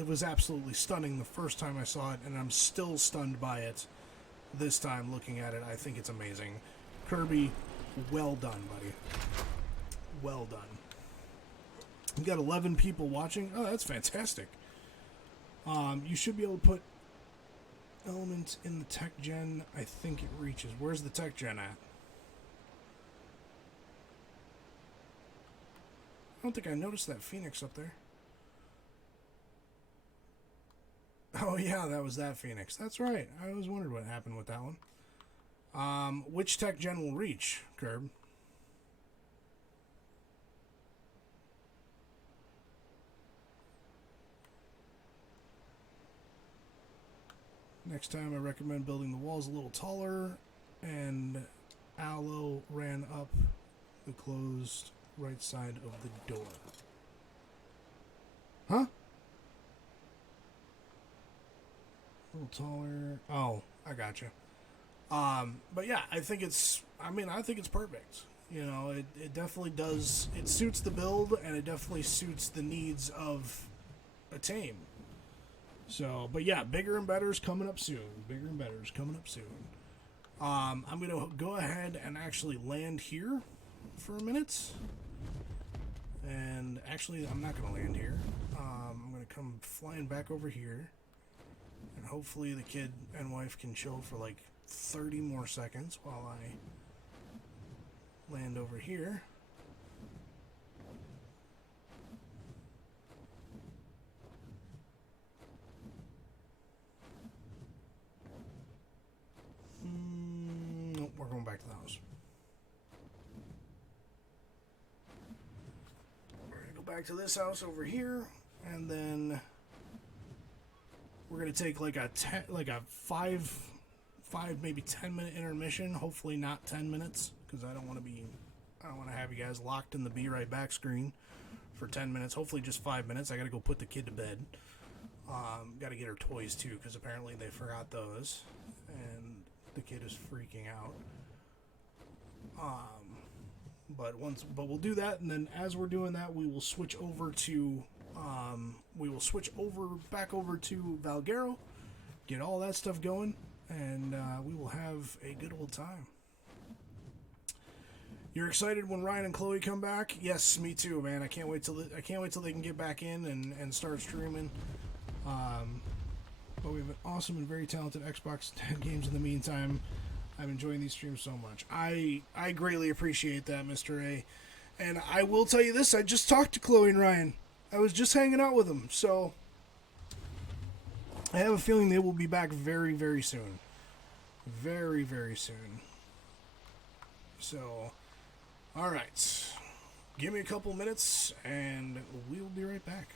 was absolutely stunning the first time I saw it, and I'm still stunned by it this time looking at it. I think it's amazing. Kirby, well done, buddy. Well done. We've got 11 people watching. Oh, that's fantastic. You should be able to put elements in the tech gen. I think it reaches. Where's the tech gen at? I don't think I noticed that Phoenix up there. Oh yeah, that was that Phoenix. That's right. I always wondered what happened with that one. Which tech gen will reach, Curb? Next time I recommend building the walls a little taller, and Aloe ran up the closed right side of the door. Huh? A little taller. Oh, I gotcha. But yeah, I think it's perfect. You know, it definitely does, it suits the build, and it definitely suits the needs of a tame. So, but yeah, bigger and better is coming up soon. Bigger and better is coming up soon. I'm going to go ahead and actually land here for a minute. And actually, I'm not going to land here. I'm going to come flying back over here. And hopefully the kid and wife can chill for like 30 more seconds while I land over here. Nope, we're going back to the house. We're going to go back to this house over here, and then we're going to take like a 5 maybe 10 minute intermission. Hopefully not 10 minutes, because I don't want to have you guys locked in the be right back screen for 10 minutes. Hopefully just 5 minutes. I got to go put the kid to bed. Got to get her toys too, because apparently they forgot those, and the kid is freaking out. But we'll do that, and then as we're doing that, we will switch over to back over to Valguero, get all that stuff going, and we will have a good old time. You're excited when Ryan and Chloe come back? Yes, me too, man. I can't wait till they can get back in and start streaming. But we have an awesome and very talented Xbox 10 games in the meantime. I'm enjoying these streams so much. I greatly appreciate that, Mr. A. And I will tell you this, I just talked to Chloe and Ryan. I was just hanging out with them, so I have a feeling they will be back very, very soon. Very, very soon. So, alright. Give me a couple minutes, and we will be right back.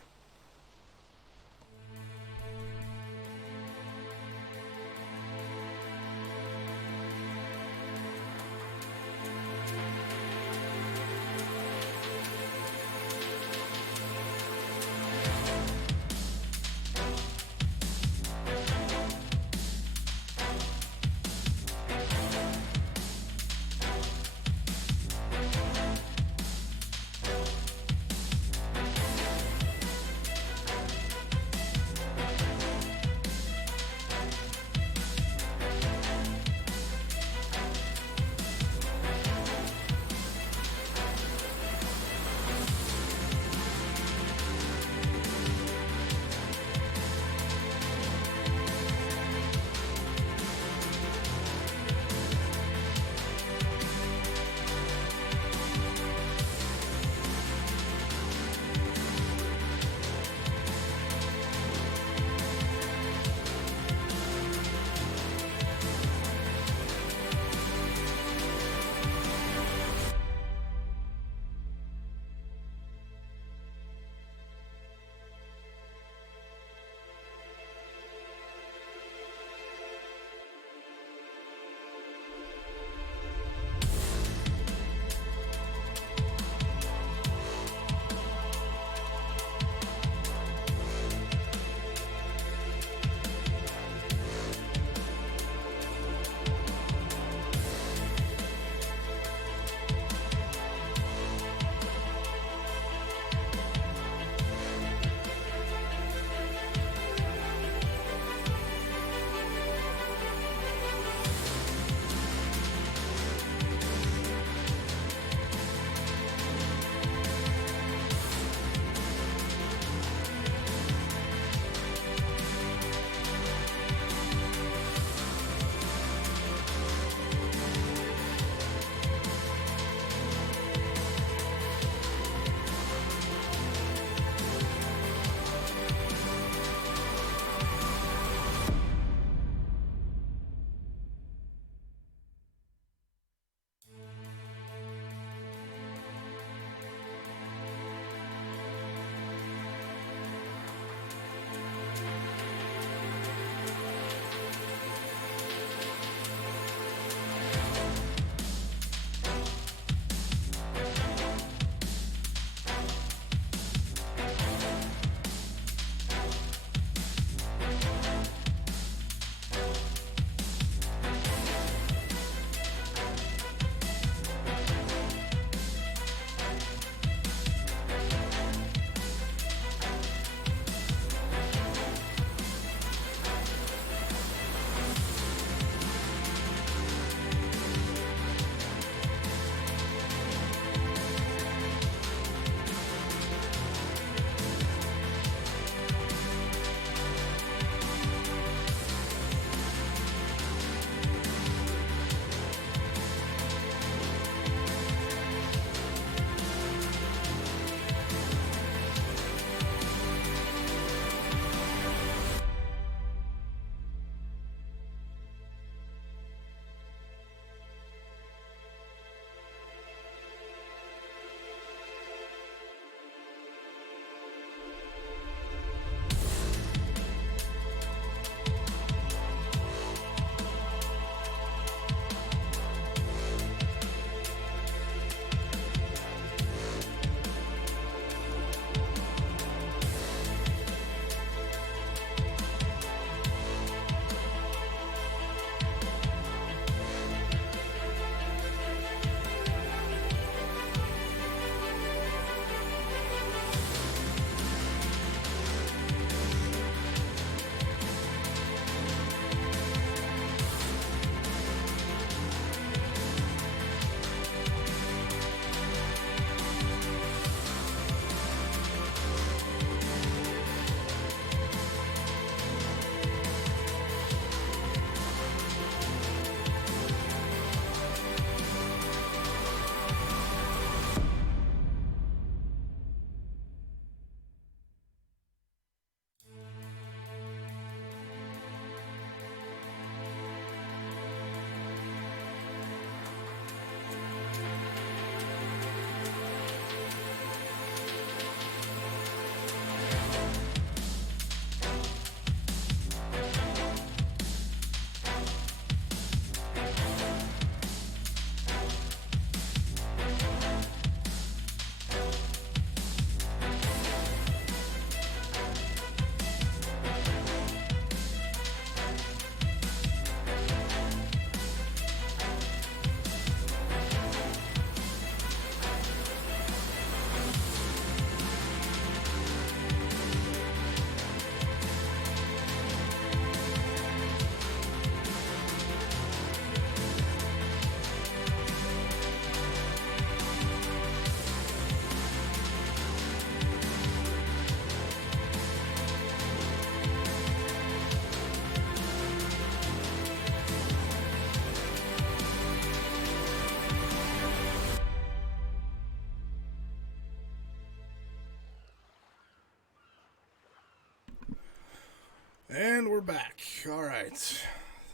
And we're back. All right.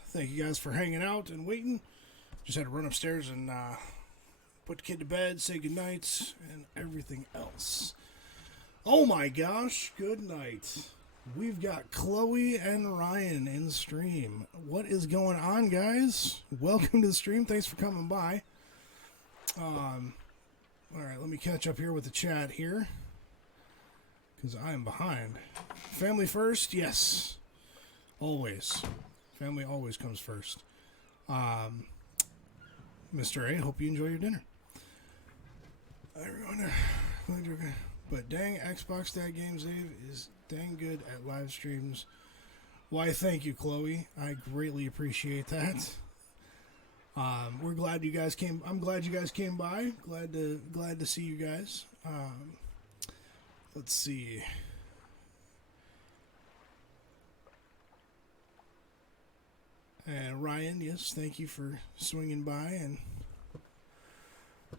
Thank you guys for hanging out and waiting. Just had to run upstairs and put the kid to bed, say goodnight, and everything else. Oh my gosh, good night. We've got Chloe and Ryan in stream. What is going on, guys? Welcome to the stream. Thanks for coming by. All right, let me catch up here with the chat here, because I am behind. Family first? Yes. Always. Family always comes first. Mr. A, hope you enjoy your dinner. Everyone, but dang, Xbox Dad Games Dave is dang good at live streams. Why, thank you, Chloe. I greatly appreciate that. We're glad you guys came. I'm glad you guys came by. Glad to see you guys. Let's see. And Ryan, yes, thank you for swinging by and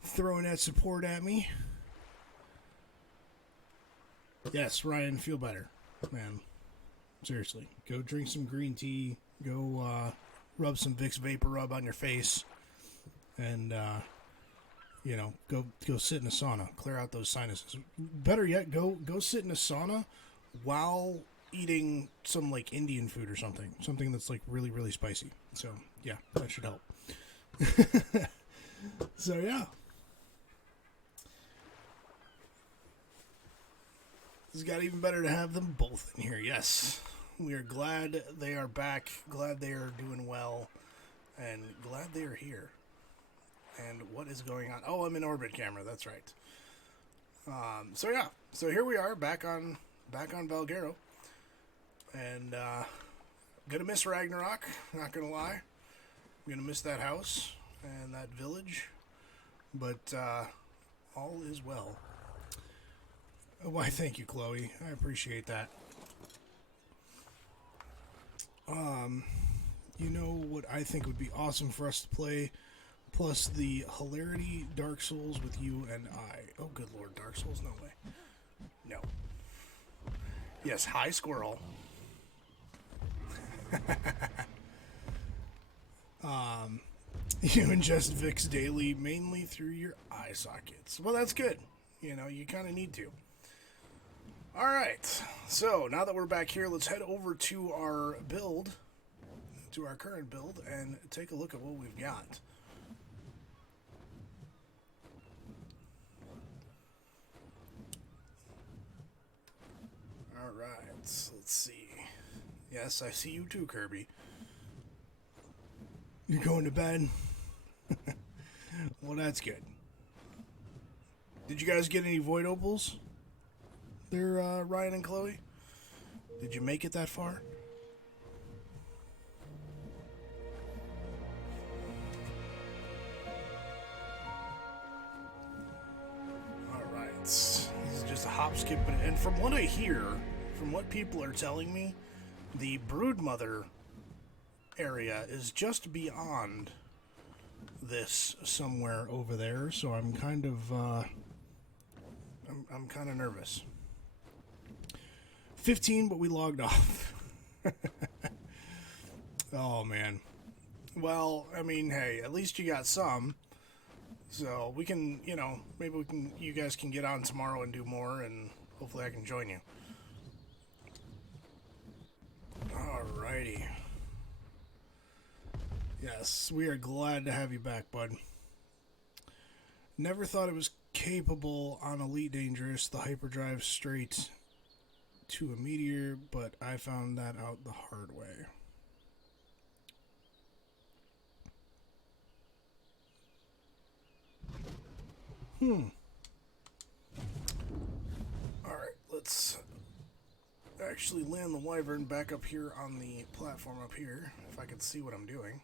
throwing that support at me. Yes, Ryan, feel better, man. Seriously, go drink some green tea. Go rub some Vicks Vapor Rub on your face, and go sit in a sauna. Clear out those sinuses. Better yet, go sit in a sauna while eating some like Indian food or something that's like really, really spicy. So yeah, that should help. So yeah, it's got even better to have them both in here. Yes, we are glad they are back, glad they are doing well, and glad they are here. And what is going on? Oh, I'm in orbit camera, that's right. So yeah, so here we are back on Valguero. And gonna miss Ragnarok, not gonna lie. I'm gonna miss that house and that village, but all is well. Why, thank you, Chloe. I appreciate that. You know what I think would be awesome for us to play, plus the hilarity Dark Souls with you and I. Oh, good Lord, Dark Souls? No way. No. Yes, hi, squirrel. You ingest Vicks daily mainly through your eye sockets. Well, that's good. You know, you kind of need to. Alright, so now that we're back here, let's head over to our build, to our current build, and take a look at what we've got. Alright, let's see. Yes, I see you too, Kirby. You're going to bed? Well, that's good. Did you guys get any void opals? There, Ryan and Chloe? Did you make it that far? Alright. This is just a hop, skip, and from what I hear, from what people are telling me, the Broodmother area is just beyond this somewhere over there, so I'm kind of I'm kind of nervous. 15, but we logged off. Oh man. Well, I mean, hey, at least you got some. So we can, maybe you guys can get on tomorrow and do more, and hopefully I can join you. Alrighty. Yes, we are glad to have you back, bud. Never thought it was capable on Elite Dangerous, the hyperdrive straight to a meteor, but I found that out the hard way. Alright, let's actually land the wyvern back up here on the platform up here, if I can see what I'm doing.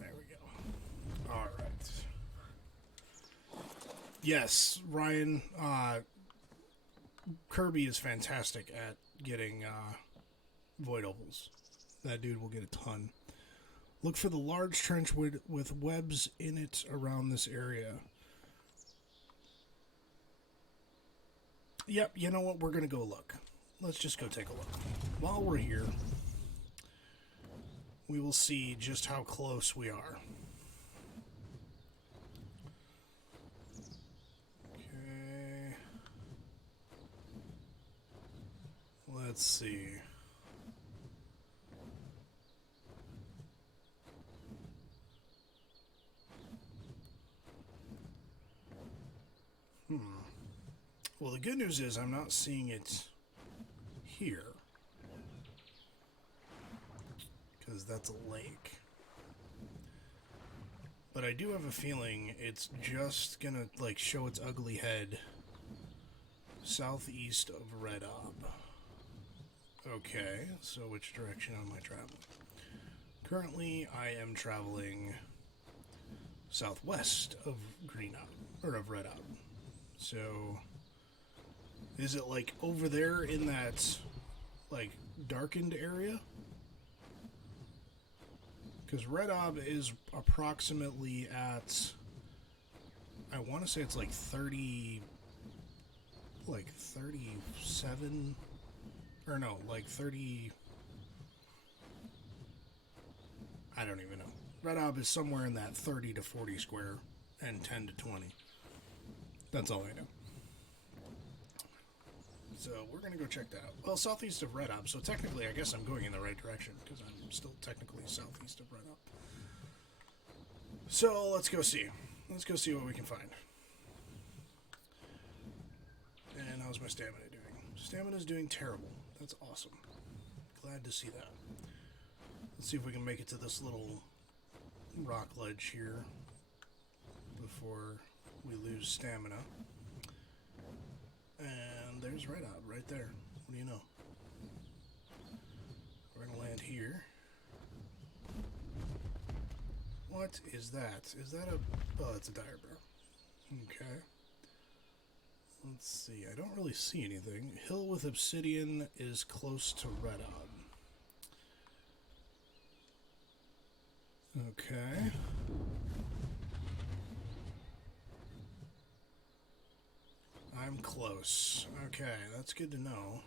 There we go. Alright. Yes, Ryan, Kirby is fantastic at getting void opals. That dude will get a ton. Look for the large trench with webs in it around this area. Yep, you know what? We're going to go look. let's just go take a look. While we're here, we will see just how close we are. Okay. Let's see. Well, the good news is I'm not seeing it here. Because that's a lake. But I do have a feeling it's just gonna, like, show its ugly head southeast of Red Ob. Okay, so which direction am I traveling? Currently, I am traveling southwest of Green Ob, or of Red Ob. So, is it, like, over there in that, like, darkened area? Because Red Ob is approximately at, I want to say it's like 30, like 37, or no, like 30, I don't even know. Red Ob is somewhere in that 30 to 40 square and 10 to 20. That's all I know. So we're going to go check that out. Well, southeast of Red Ob, so technically I guess I'm going in the right direction because I'm still technically southeast of Red Ob. So let's go see. Let's go see what we can find. And how's my stamina doing? Stamina's doing terrible. That's awesome. Glad to see that. Let's see if we can make it to this little rock ledge here before we lose stamina. And there's Red Ob right there. What do you know? We're going to land here. What is that? Is that a... Oh, it's a dire bear. Okay. Let's see. I don't really see anything. Hill with obsidian is close to Red Ob. Okay. I'm close. Okay, that's good to know.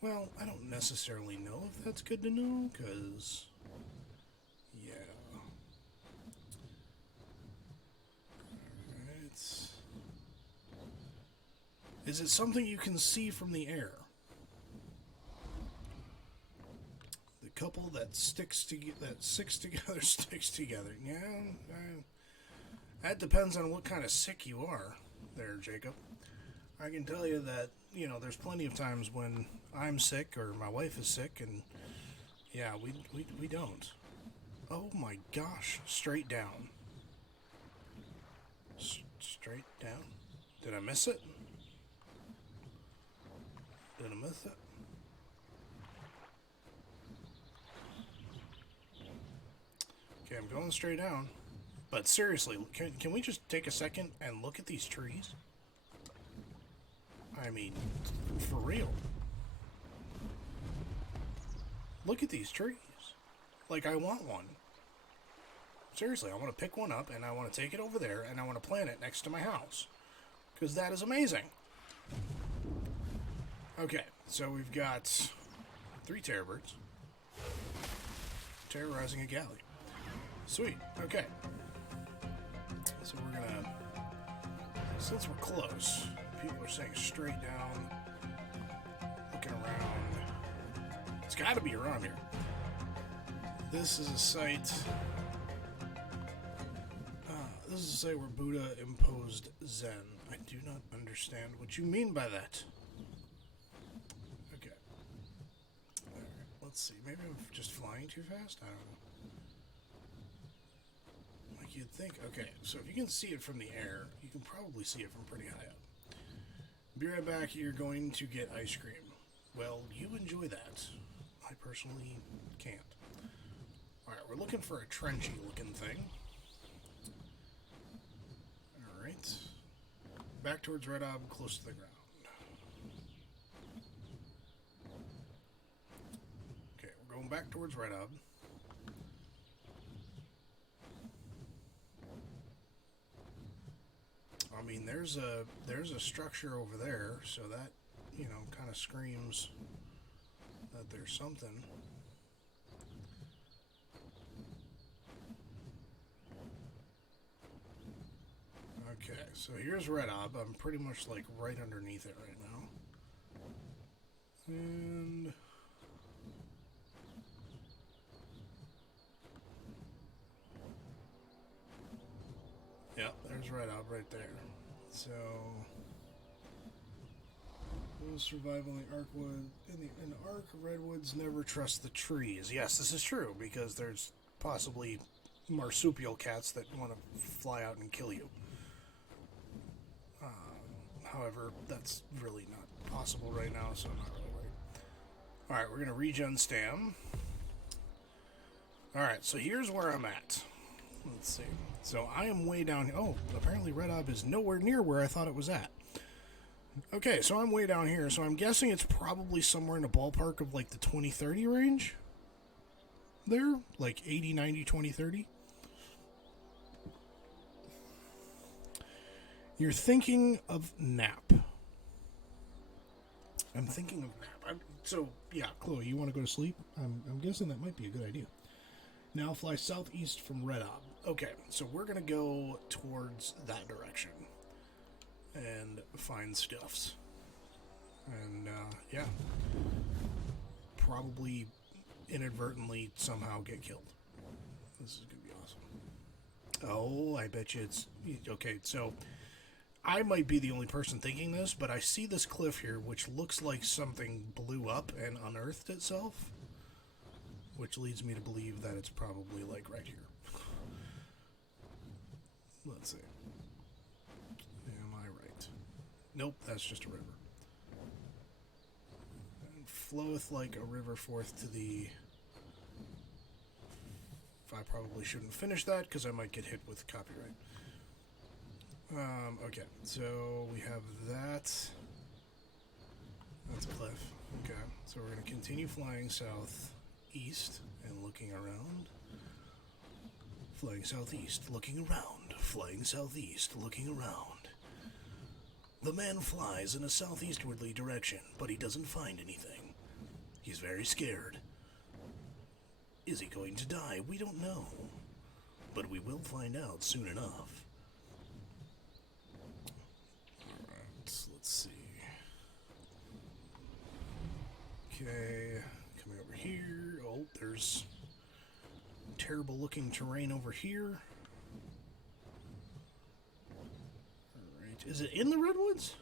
Well, I don't necessarily know if that's good to know, because... Yeah. Alright. Is it something you can see from the air? The couple that sticks together sticks together. Yeah, that depends on what kind of sick you are there, Jacob. I can tell you that, you know, there's plenty of times when I'm sick or my wife is sick, and yeah, we don't. Oh my gosh, straight down. Straight down? Did I miss it? Did I miss it? Okay, I'm going straight down. But seriously, can we just take a second and look at these trees? I mean, for real. Look at these trees. Like, I want one. Seriously, I want to pick one up, and I want to take it over there, and I want to plant it next to my house. Because that is amazing. Okay, so we've got 3 terror birds terrorizing a galley. Sweet, okay. So we're gonna, since we're close, people are saying straight down, looking around. It's gotta be around here. This is a site, where Buddha imposed Zen. I do not understand what you mean by that. Okay. Alright, let's see. Maybe I'm just flying too fast? I don't know. Like you'd think. Okay, so if you can see it from the air, you can probably see it from pretty high up. Be right back. You're going to get ice cream. Well, you enjoy that. I personally can't. Alright, we're looking for a trenchy looking thing. Alright. Back towards Red Ob, close to the ground. Okay, we're going back towards Red Ob. I mean, there's a structure over there, so that you know, kind of screams that there's something. Okay, so here's Red Ob. I'm pretty much like right underneath it right now. And yeah, there's Red Ob right there. So survival in the Arkwood in the Ark, redwoods never trust the trees. Yes, this is true because there's possibly marsupial cats that want to fly out and kill you. However, that's really not possible right now, so I'm not really worried. Alright, we're going to regen Stam. Alright, so here's where I'm at. Let's see. So I am way down... Oh, apparently Red Ob is nowhere near where I thought it was at. Okay, so I'm way down here, so I'm guessing it's probably somewhere in the ballpark of like the 20-30 range. There? Like 80, 90, 20, 30. You're thinking of nap. I'm thinking of nap. So, yeah, Chloe, you want to go to sleep? I'm guessing that might be a good idea. Now fly southeast from Red Ob. Okay, so we're going to go towards that direction and find stuffs. And, yeah. Probably inadvertently somehow get killed. This is going to be awesome. Oh, I bet you it's... Okay, so... I might be the only person thinking this, but I see this cliff here, which looks like something blew up and unearthed itself, which leads me to believe that it's probably, like, right here. Let's see. Am I right? Nope, that's just a river. And floweth like a river forth to the... I probably shouldn't finish that, because I might get hit with copyright. Okay, so we have that. That's a cliff. Okay, so we're going to continue flying southeast and looking around. Flying southeast, looking around. Flying southeast, looking around. The man flies in a southeastwardly direction, but he doesn't find anything. He's very scared. Is he going to die? We don't know. But we will find out soon enough. Let's see. Okay, coming over here. Oh, there's terrible looking terrain over here. Alright, is it in the redwoods?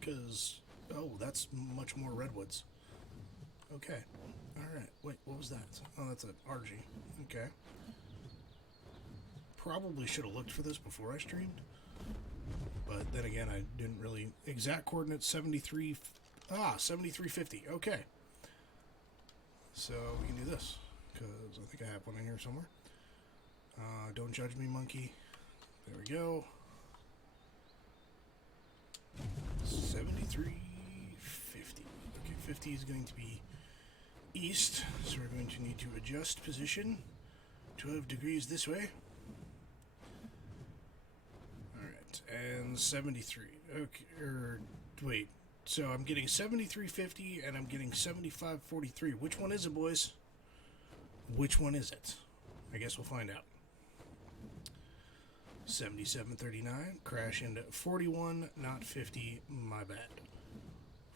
Because, oh, that's much more redwoods. Okay, alright. Wait, what was that? Oh, that's an RG. Okay. Probably should have looked for this before I streamed. But then again, I didn't really... Exact coordinates 73... 7350. Okay. So, we can do this. Because I think I have one in here somewhere. Don't judge me, monkey. There we go. 7350. Okay, 50 is going to be east. So we're going to need to adjust position. 12 degrees this way. And 73. Okay, wait. So I'm getting 7350 and I'm getting 7543. Which one is it, boys? Which one is it? I guess we'll find out. 7739. Crash into 41, not 50. My bad.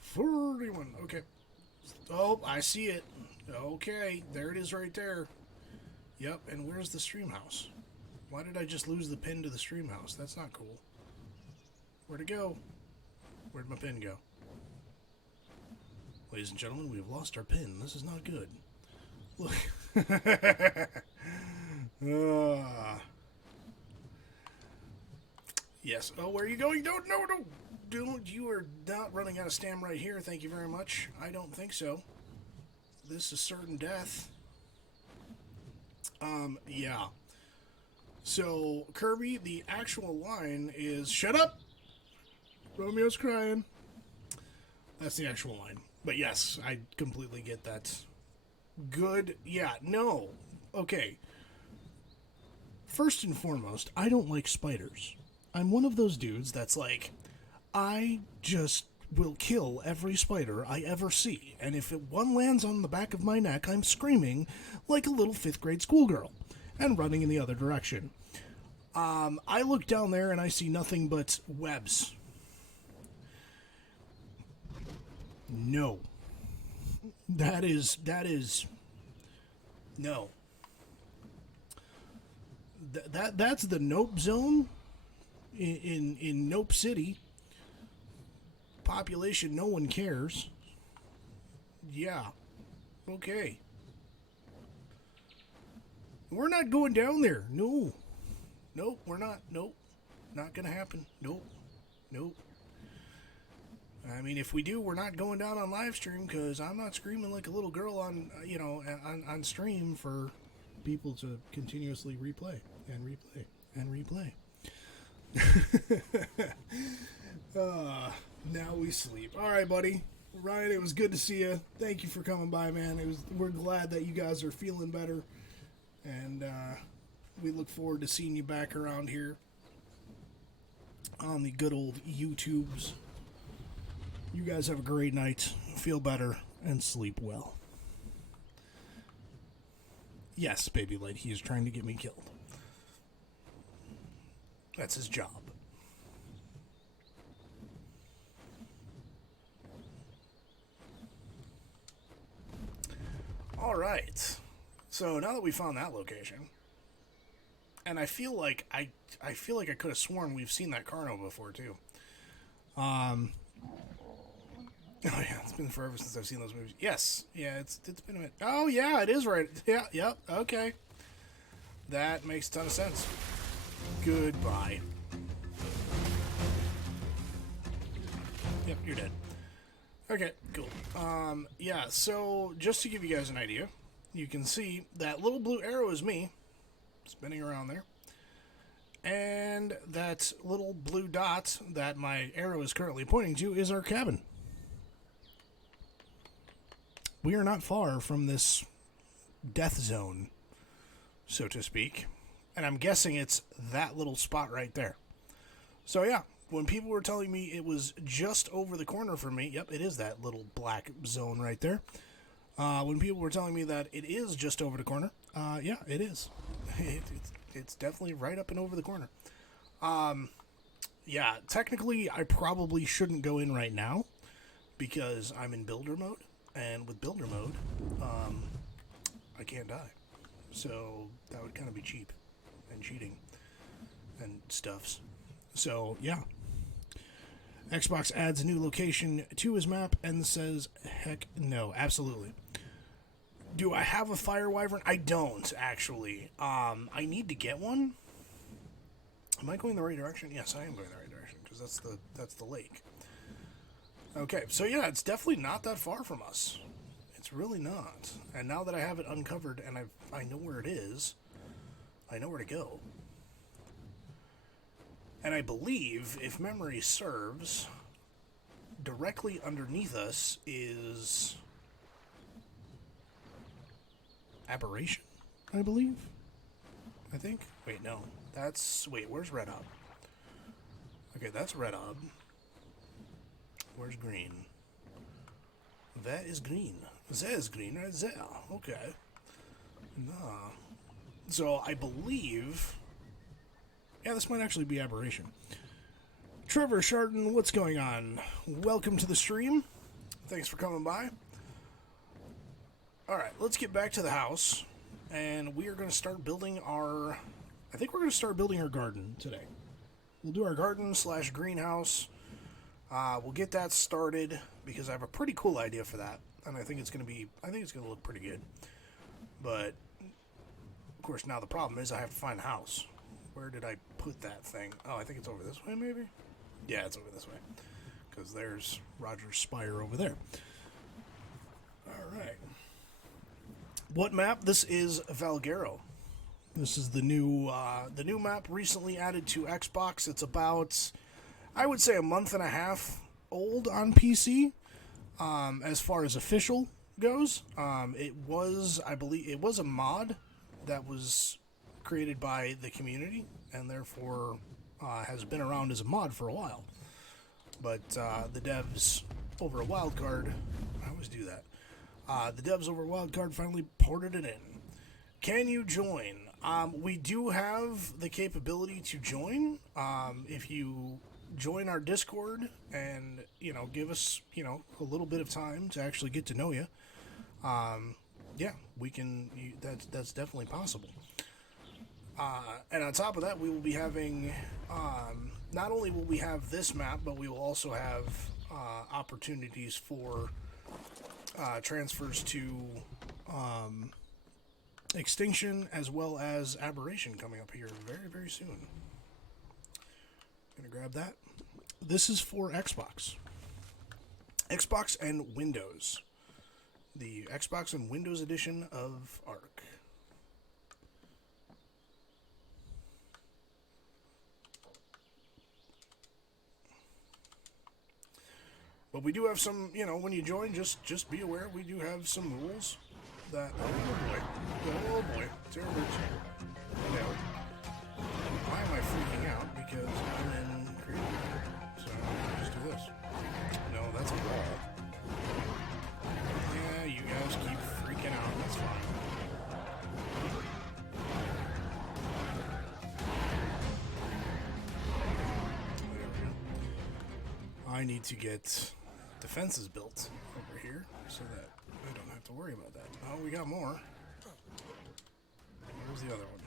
41. Okay. Oh, I see it. Okay, there it is right there. Yep, and where's the stream house? Why did I just lose the pin to the stream house? That's not cool. Where'd it go? Where'd my pin go? Ladies and gentlemen, we have lost our pin. This is not good. Look. Yes. Oh, where are you going? Don't. You are not running out of stam right here. Thank you very much. I don't think so. This is certain death. Yeah. So, Kirby, the actual line is, shut up! Romeo's crying. That's the actual line. But yes, I completely get that. Good. Yeah, no. Okay. First and foremost, I don't like spiders. I'm one of those dudes that's like, I just will kill every spider I ever see, and if one lands on the back of my neck, I'm screaming like a little 5th grade schoolgirl and running in the other direction. I look down there and I see nothing but webs. No. That is no. That's the Nope zone in Nope City. Population, no one cares. Yeah. Okay. We're not going down there. No. Nope, we're not. Nope. Not gonna happen. Nope. Nope. I mean, if we do, we're not going down on live stream because I'm not screaming like a little girl on, on stream for people to continuously replay and replay and replay. Now we sleep. All right, buddy. Ryan, it was good to see you. Thank you for coming by, man. We're glad that you guys are feeling better, and we look forward to seeing you back around here on the good old YouTubes. You guys have a great night. Feel better and sleep well. Yes, Baby Light, he is trying to get me killed. That's his job. All right. So now that we found that location, and I feel like I could have sworn we've seen that Carno before too. Oh yeah, it's been forever since I've seen those movies. Yes, yeah, it's been a minute. Oh yeah, it is right. Yeah, yep, okay. That makes a ton of sense. Goodbye. Yep, you're dead. Okay, cool. Yeah, so just to give you guys an idea, you can see that little blue arrow is me, spinning around there. And that little blue dot that my arrow is currently pointing to is our cabin. We are not far from this death zone, so to speak. And I'm guessing it's that little spot right there. So yeah, when people were telling me it was just over the corner from me, yep, it is that little black zone right there. When people were telling me that it is just over the corner, yeah, it is. It's definitely right up and over the corner. Yeah, technically I probably shouldn't go in right now because I'm in builder mode. And with builder mode, I can't die. So that would kind of be cheap and cheating and stuffs. So, yeah. Xbox adds a new location to his map and says, heck no, absolutely. Do I have a fire wyvern? I don't, actually. I need to get one. Am I going the right direction? Yes, I am going the right direction, because that's the lake. Okay, so yeah, it's definitely not that far from us. It's really not. And now that I have it uncovered and I know where it is, I know where to go. And I believe, if memory serves, directly underneath us is Aberration, I believe. I think. Wait, no. Where's Red Ob? Okay, that's Red Ob. Where's green? That is green. That is green right there. Okay. Nah. So I believe... Yeah, this might actually be Aberration. Trevor Chardon, what's going on? Welcome to the stream. Thanks for coming by. Alright, let's get back to the house. And we are going to start building our... I think we're going to start building our garden today. We'll do our garden / greenhouse. We'll get that started because I have a pretty cool idea for that, and I think it's going to look pretty good. But of course, now the problem is I have to find a house. Where did I put that thing? Oh, I think it's over this way, maybe. Yeah, it's over this way because there's Roger's Spire over there. All right. What map? This is Valguero. This is the new map recently added to Xbox. It's about, I would say, a month and a half old on PC. As far as official goes, it was, I believe, it was a mod that was created by the community and therefore has been around as a mod for a while. But the devs over a Wildcard, I always do that. The devs over Wildcard finally ported it in. Can you join? We do have the capability to join. If you join our Discord and, give us, a little bit of time to actually get to know you, yeah, we can, that's definitely possible. And on top of that, we will be having, not only will we have this map, but we will also have opportunities for transfers to Extinction as well as Aberration coming up here very, very soon. Gonna grab that. This is for Xbox. Xbox and Windows. The Xbox and Windows edition of Ark. But we do have some, when you join, just be aware we do have some rules that, oh boy, terrible. No. Why am I freaking out? Because I'm in creative mode. So I'll just do this. No, that's a wall. Yeah, you guys keep freaking out. That's fine. There we go. I need to get defenses built over here so that I don't have to worry about that. Oh, we got more. Where's the other one?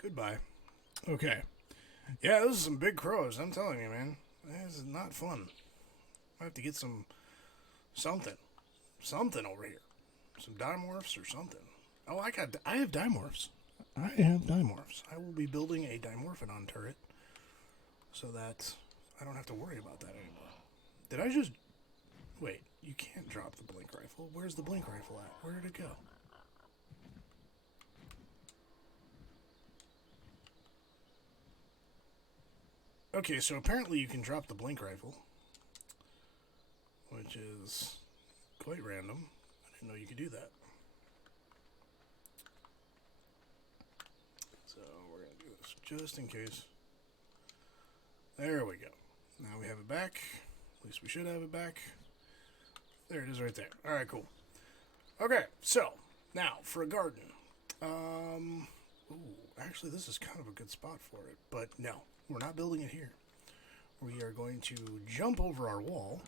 Goodbye. Okay. Yeah, those are some big crows, I'm telling you, man. This is not fun. I have to get something over here. Some dimorphs or something. Oh, I have dimorphs. I will be building a Dimorphodon turret so that I don't have to worry about that anymore. Did I just... Wait, you can't drop the blink rifle. Where's the blink rifle at? Where did it go? Okay, so apparently you can drop the blink rifle, which is quite random. I didn't know you could do that. So we're going to do this just in case. There we go. Now we have it back. At least we should have it back. There it is right there. Alright, cool. Okay, so, now, for a garden. Ooh, actually, this is kind of a good spot for it. But no, we're not building it here. We are going to jump over our wall.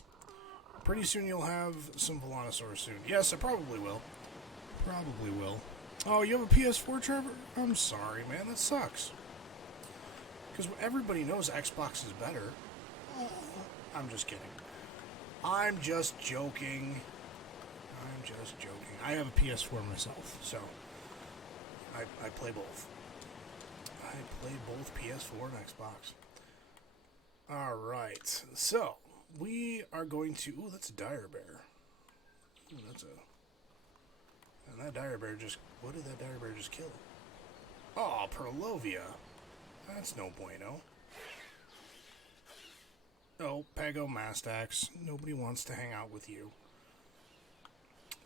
Pretty soon you'll have some Volanosaurs soon. Yes, I probably will. Probably will. Oh, you have a PS4, Trevor? I'm sorry, man. That sucks. Because everybody knows Xbox is better. I'm just kidding. I'm just joking. I have a PS4 myself, so I play both. I play both PS4 and Xbox. Alright, so we are going to... Ooh, that's a dire bear. Ooh, that's a... And that dire bear just... What did that dire bear just kill? Oh, Perlovia. That's no bueno. Oh, Pagomastax. Nobody wants to hang out with you.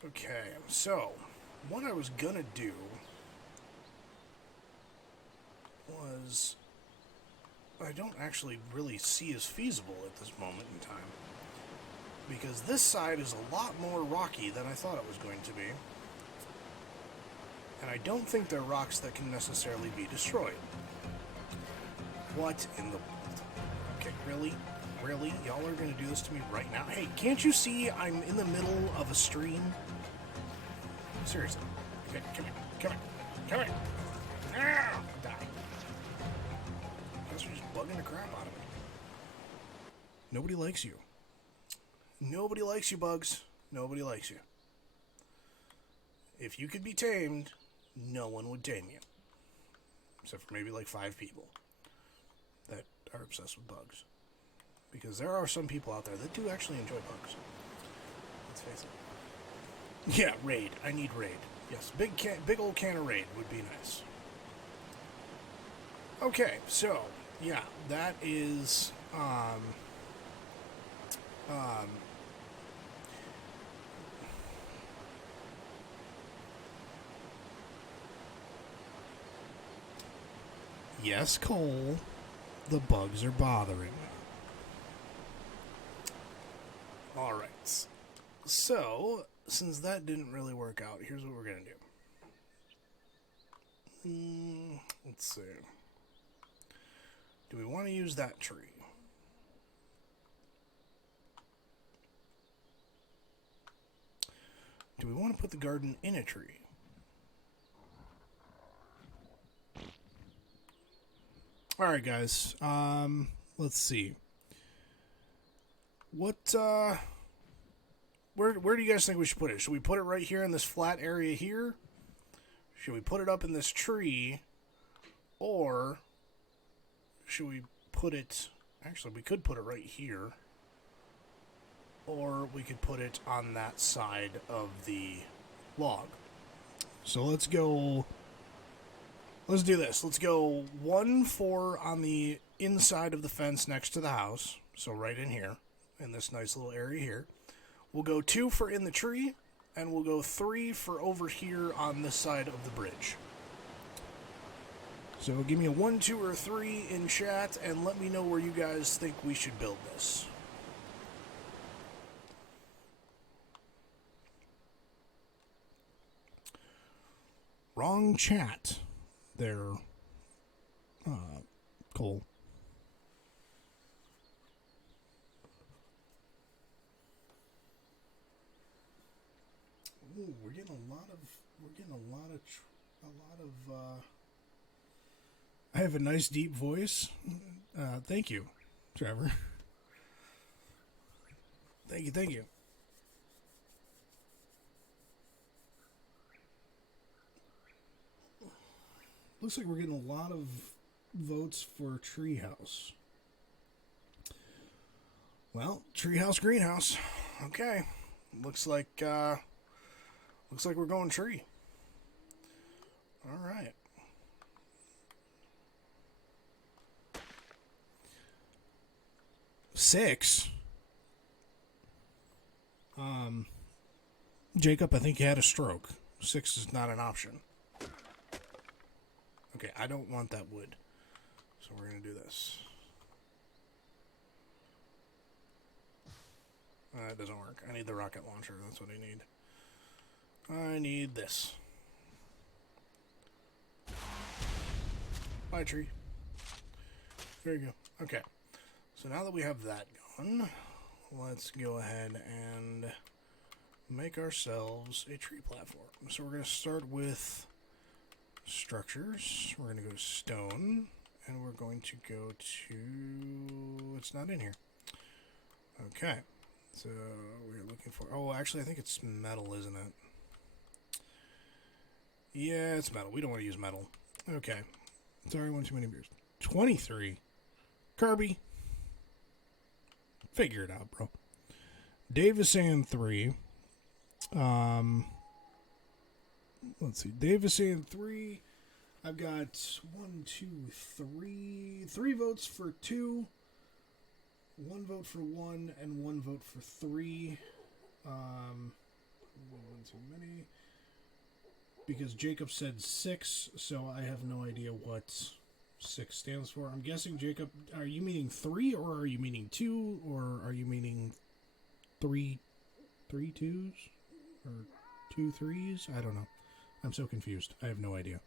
Okay, so what I was gonna do was... I don't actually really see as feasible at this moment in time. Because this side is a lot more rocky than I thought it was going to be. And I don't think they're rocks that can necessarily be destroyed. What in the... Okay, really? Really? Y'all are going to do this to me right now? Hey, can't you see I'm in the middle of a stream? Seriously. Okay, come here. Come here. Ah, die. You guys are just bugging the crap out of me. Nobody likes you. Nobody likes you, Bugs. Nobody likes you. If you could be tamed, no one would tame you. Except for maybe like 5 people that are obsessed with bugs. Because there are some people out there that do actually enjoy bugs. Let's face it. Yeah, raid. I need raid. Yes, big old can of raid would be nice. Okay, so, yeah, that is, Yes, Cole. The bugs are bothering me. Alright. So, since that didn't really work out, here's what we're going to do. Let's see. Do we want to use that tree? Do we want to put the garden in a tree? Alright, guys. Let's see. What, where do you guys think we should put it? Should we put it right here in this flat area here? Should we put it up in this tree? Or should we put it... Actually, we could put it right here. Or we could put it on that side of the log. So let's go... Let's do this. Let's go 1-4 on the inside of the fence next to the house. So right in here, in this nice little area here. We'll go 2 for in the tree, and we'll go 3 for over here on this side of the bridge. So give me a 1, 2, or 3 in chat, and let me know where you guys think we should build this. Wrong chat there, Cole. Ooh, we're getting a lot of, I have a nice deep voice. Thank you, Trevor. Thank you. Looks like we're getting a lot of votes for treehouse. Well, treehouse, greenhouse. Okay. Looks like we're going tree. All right. Six. Jacob, I think you had a stroke. 6 is not an option. Okay, I don't want that wood. So we're going to do this. It doesn't work. I need the rocket launcher. That's what I need. I need this. Bye, tree. There you go. Okay. So now that we have that going, let's go ahead and make ourselves a tree platform. So we're going to start with structures. We're going to go to stone, and we're going to go to... It's not in here. Okay. So we're looking for... Oh, actually, I think it's metal, isn't it? Yeah, it's metal. We don't want to use metal. Okay. Sorry, one too many beers. 23. Kirby. Figure it out, bro. Dave is saying 3. Let's see. Dave is saying 3. I've got 1, 2, 3. 3 votes for 2. 1 vote for 1 and 1 vote for 3. One too many. Because Jacob said 6, so I have no idea what 6 stands for. I'm guessing, Jacob, are you meaning 3 or are you meaning 2 or are you meaning 3 2s or 2 3s? I don't know. I'm so confused. I have no idea.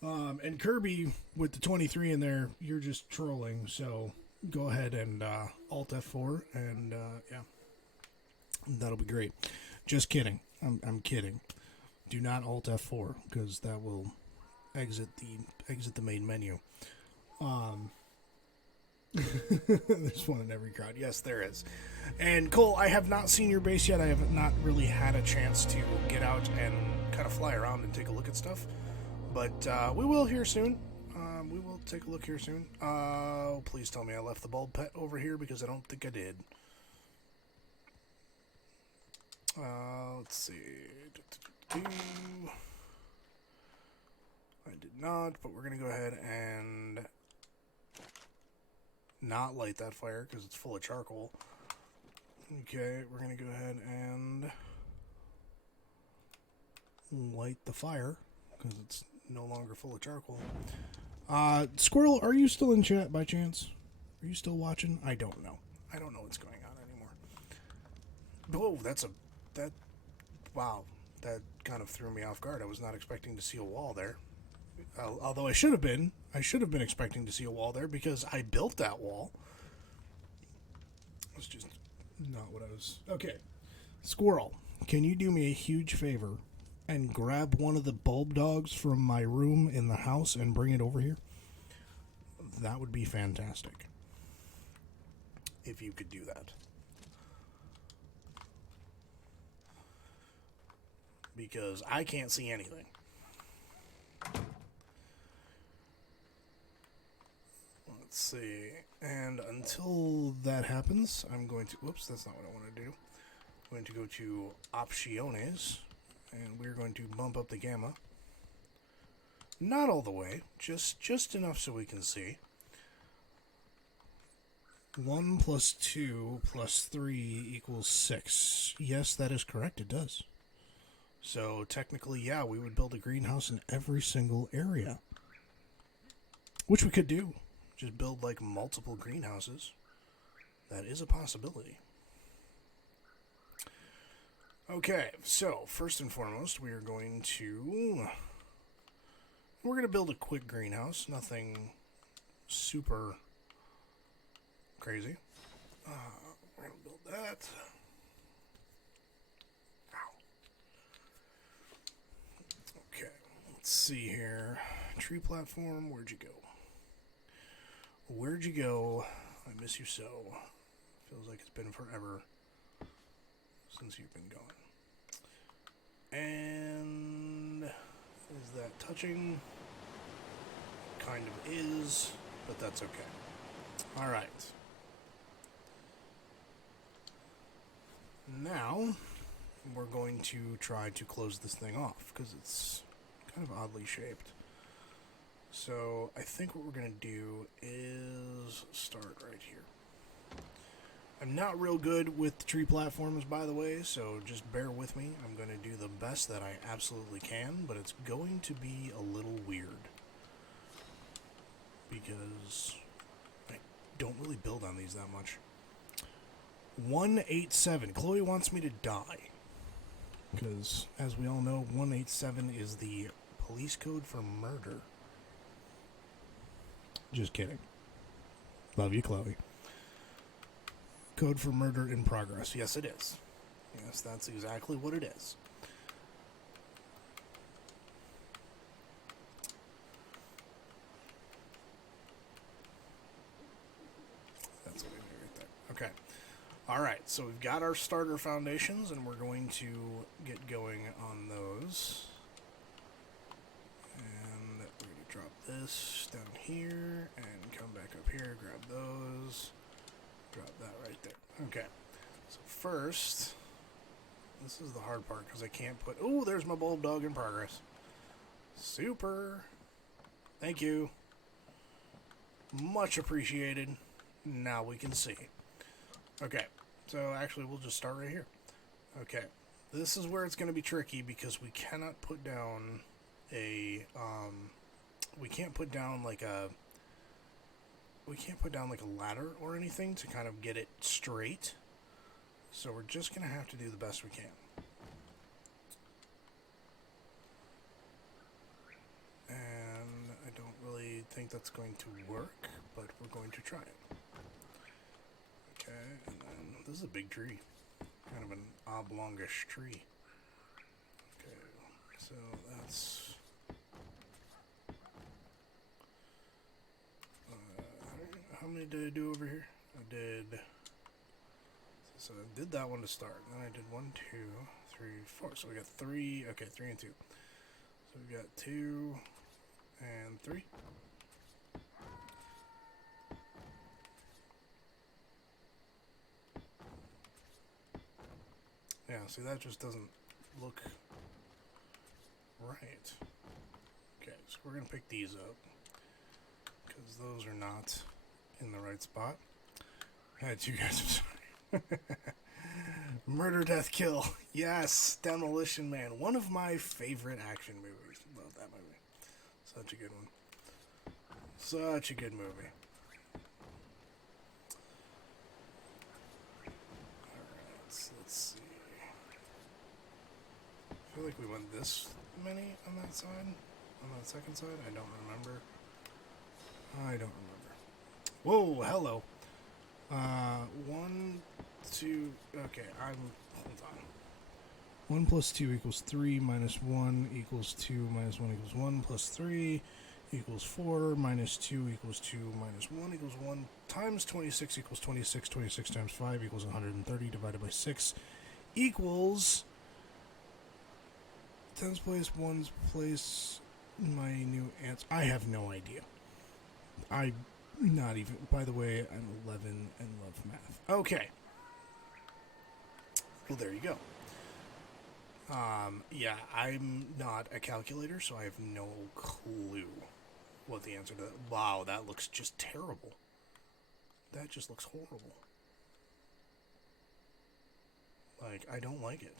And Kirby, with the 23 in there, you're just trolling, so go ahead and Alt F4, and yeah, that'll be great. Just kidding. I'm kidding. Do not Alt F4 because that will exit the main menu. There's one in every crowd. Yes, there is. And Cole, I have not seen your base yet. I have not really had a chance to get out and kind of fly around and take a look at stuff. But we will here soon. We will take a look here soon. Please tell me I left the bulb pet over here because I don't think I did. Let's see. I did not, but we're going to go ahead and not light that fire because it's full of charcoal. Okay, we're going to go ahead and light the fire because it's no longer full of charcoal. Squirrel, are you still in chat by chance? Are you still watching? I don't know. I don't know what's going on anymore. Whoa, that, wow, that kind of threw me off guard. I was not expecting to see a wall there. Although I should have been. I should have been expecting to see a wall there because I built that wall. It's just not what I was. Okay. Squirrel, can you do me a huge favor and grab one of the bulb dogs from my room in the house and bring it over here? That would be fantastic. If you could do that. Because I can't see anything. Let's see. And until that happens, I'm going to... Whoops, that's not what I want to do. I'm going to go to Opciones, and we're going to bump up the gamma. Not all the way, just enough so we can see. 1 plus 2 plus 3 equals 6. Yes, that is correct, it does. So, technically, yeah, we would build a greenhouse in every single area. Which we could do. Just build, like, multiple greenhouses. That is a possibility. Okay, so, first and foremost, we are going to... We're going to build a quick greenhouse. Nothing super crazy. We're going to build that. Ow. Okay, let's see here. Tree platform, where'd you go? Where'd you go? I miss you so. Feels like it's been forever since you've been gone. And is that touching? Kind of is, but that's okay. All right. Now, we're going to try to close this thing off, because it's kind of oddly shaped. So, I think what we're going to do is start right here. I'm not real good with the tree platforms, by the way, so just bear with me. I'm going to do the best that I absolutely can, but it's going to be a little weird. Because I don't really build on these that much. 187. Chloe wants me to die. Because, as we all know, 187 is the police code for murder. Just kidding. Love you, Chloe. Code for murder in progress. Yes, it is. Yes, that's exactly what it is. That's what I did right there. Okay. Alright, so we've got our starter foundations, and we're going to get going on those. And we're going to drop this down here, and come back up here, grab those. Drop that right there. Okay. So first, this is the hard part because I can't put... Oh, there's my bulb dog in progress. Super. Thank you. Much appreciated. Now we can see. Okay. So actually, we'll just start right here. Okay. This is where it's going to be tricky because we cannot put down a... we can't put down like a... We can't put down like a ladder or anything to kind of get it straight. So we're just going to have to do the best we can. And I don't really think that's going to work, but we're going to try it. Okay, and then this is a big tree. Kind of an oblongish tree. Okay, so that's... How many did I do over here? I did... So I did that one to start. Then I did 1, 2, 3, 4. So we got 3. Okay, 3 and 2. So we got 2 and 3. Yeah, see, that just doesn't look right. Okay, so we're going to pick these up. Because those are not in the right spot. I had 2 guys, I'm sorry. Murder, Death, Kill. Yes, Demolition Man. One of my favorite action movies. Love that movie. Such a good one. Such a good movie. Alright, so let's see. I feel like we went this many on that side. On that second side? I don't remember. Whoa, hello. 1, 2. Okay, hold on. 1 plus 2 equals 3, minus 1 equals 2, minus 1 equals 1, plus 3 equals 4, minus 2 equals 2, minus 1 equals 1, times 26 equals 26, 26 times 5 equals 130, divided by 6 equals 10's place, 1's place, my new answer. I have no idea. Not even. By the way, I'm 11 and love math. Okay. Well, there you go. Yeah, I'm not a calculator, so I have no clue what the answer to that. Wow, that looks just terrible. That just looks horrible. Like, I don't like it.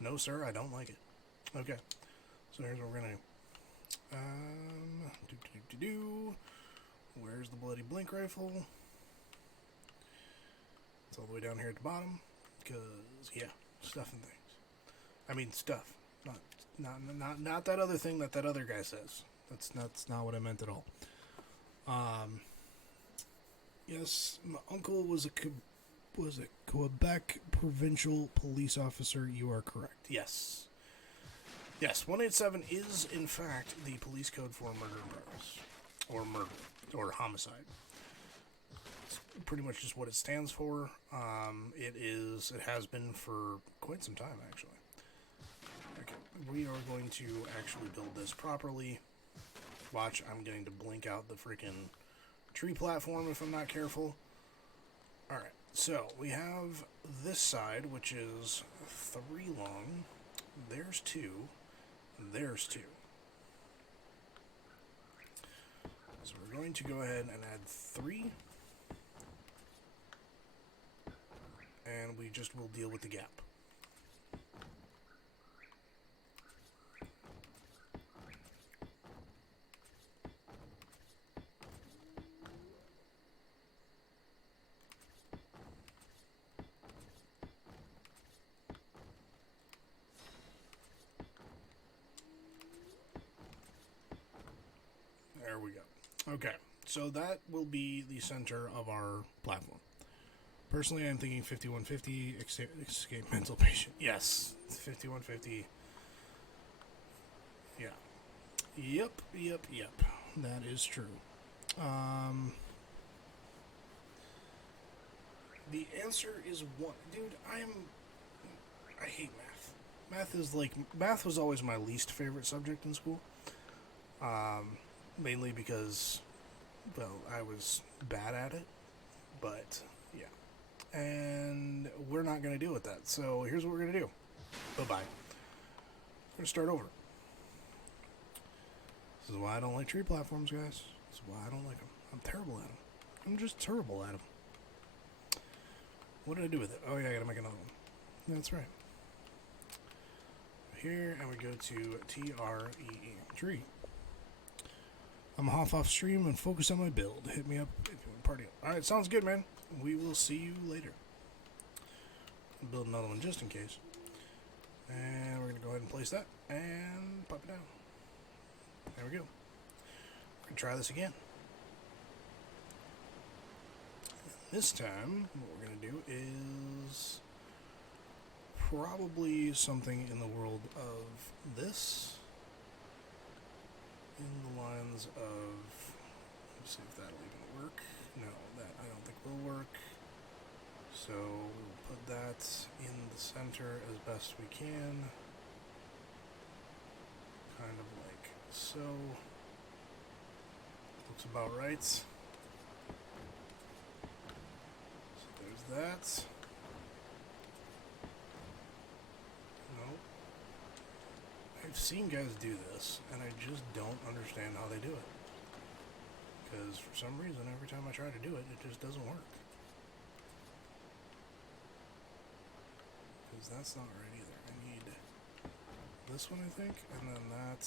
No, sir, I don't like it. Okay. So here's what we're gonna do. Where's the bloody blink rifle? It's all the way down here at the bottom. Because, yeah, stuff and things. I mean, stuff. Not that other thing that other guy says. That's not what I meant at all. Yes, my uncle was a Quebec provincial police officer. You are correct. Yes. Yes, 187 is, in fact, the police code for murder in progress. Or murder. Or homicide. It's pretty much just what it stands for. It has been for quite some time, actually. Okay, we are going to actually build this properly. Watch, I'm going to blink out the freaking tree platform if I'm not careful. Alright, so we have this side, which is 3 long. There's 2. There's 2. So we're going to go ahead and add 3. And we just will deal with the gap. There we go. Okay, so that will be the center of our platform. Personally, I'm thinking 5150, escape mental patient. Yes, 5150. Yeah. Yep. That is true. The answer is 1. Dude, I hate math. Math was always my least favorite subject in school. Mainly because, well, I was bad at it. But, yeah. And we're not going to deal with that. So here's what we're going to do. Bye-bye. We're going to start over. This is why I don't like tree platforms, guys. This is why I don't like them. I'm terrible at them. I'm just terrible at them. What did I do with it? Oh, yeah, I got to make another one. That's right. Here, and we go to TREE. Tree. I'm off stream and focus on my build. Hit me up if you want to party. Alright, sounds good, man. We will see you later. I'll build another one just in case. And we're going to go ahead and place that. And pop it down. There we go. We're going to try this again. This time, what we're going to do is probably something in the world of this. In the lines of, let's see if that'll even work. No, that I don't think will work. So we'll put that in the center as best we can. Kind of like so. Looks about right. So there's that. I've seen guys do this, and I just don't understand how they do it. Because for some reason, every time I try to do it, it just doesn't work. Because that's not right either. I need this one, I think, and then that.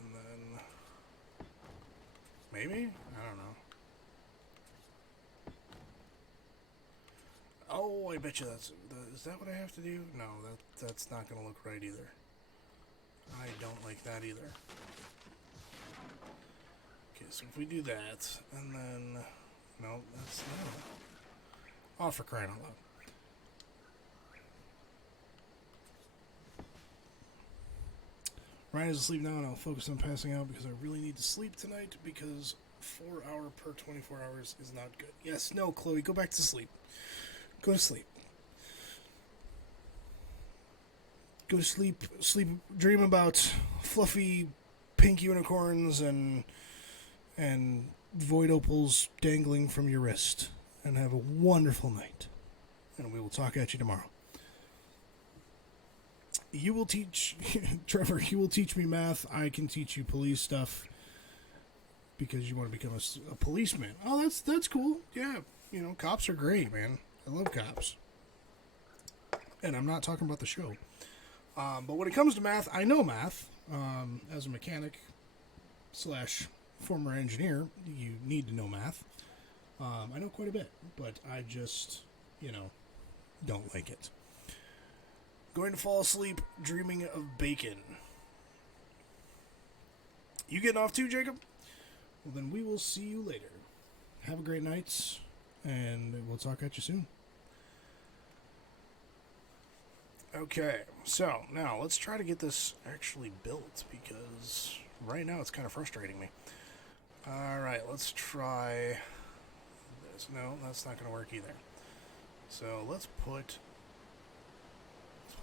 And then... maybe? I don't know. Oh, I bet you that's... is that what I have to do? No, that's not going to look right either. I don't like that either. Okay, so if we do that, and then... no, that's not... oh, for crying out loud. Ryan is asleep now, and I'll focus on passing out because I really need to sleep tonight because 4 hour per 24 hours is not good. Yes, no, Chloe, go back to sleep. Go to sleep. Go to sleep. Sleep. Dream about fluffy pink unicorns and void opals dangling from your wrist. And have a wonderful night. And we will talk at you tomorrow. You will teach... Trevor, you will teach me math. I can teach you police stuff. Because you want to become a policeman. Oh, that's cool. Yeah, you know, cops are great, man. I love cops. And I'm not talking about the show. But when it comes to math, I know math. As a mechanic / former engineer, you need to know math. I know quite a bit, but I just, you know, don't like it. Going to fall asleep dreaming of bacon. You getting off too, Jacob? Well, then we will see you later. Have a great night, and we'll talk at you soon. Okay, so now let's try to get this actually built, because right now it's kind of frustrating me. Alright, let's try this. No, that's not going to work either. So let's put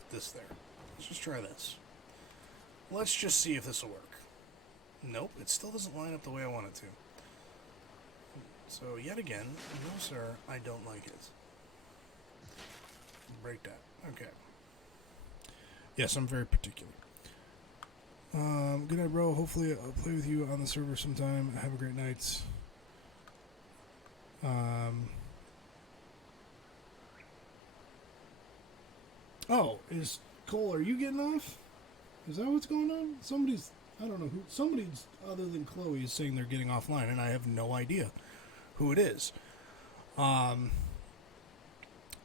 this there. Let's just try this. Let's just see if this will work. Nope, it still doesn't line up the way I want it to. So yet again, no sir, I don't like it. Break that. Okay. Yes, I'm very particular. Good night, bro. Hopefully I'll play with you on the server sometime. Have a great night. Oh, is Cole, are you getting off? Is that what's going on? Somebody's, I don't know who, somebody's other than Chloe is saying they're getting offline, and I have no idea who it is.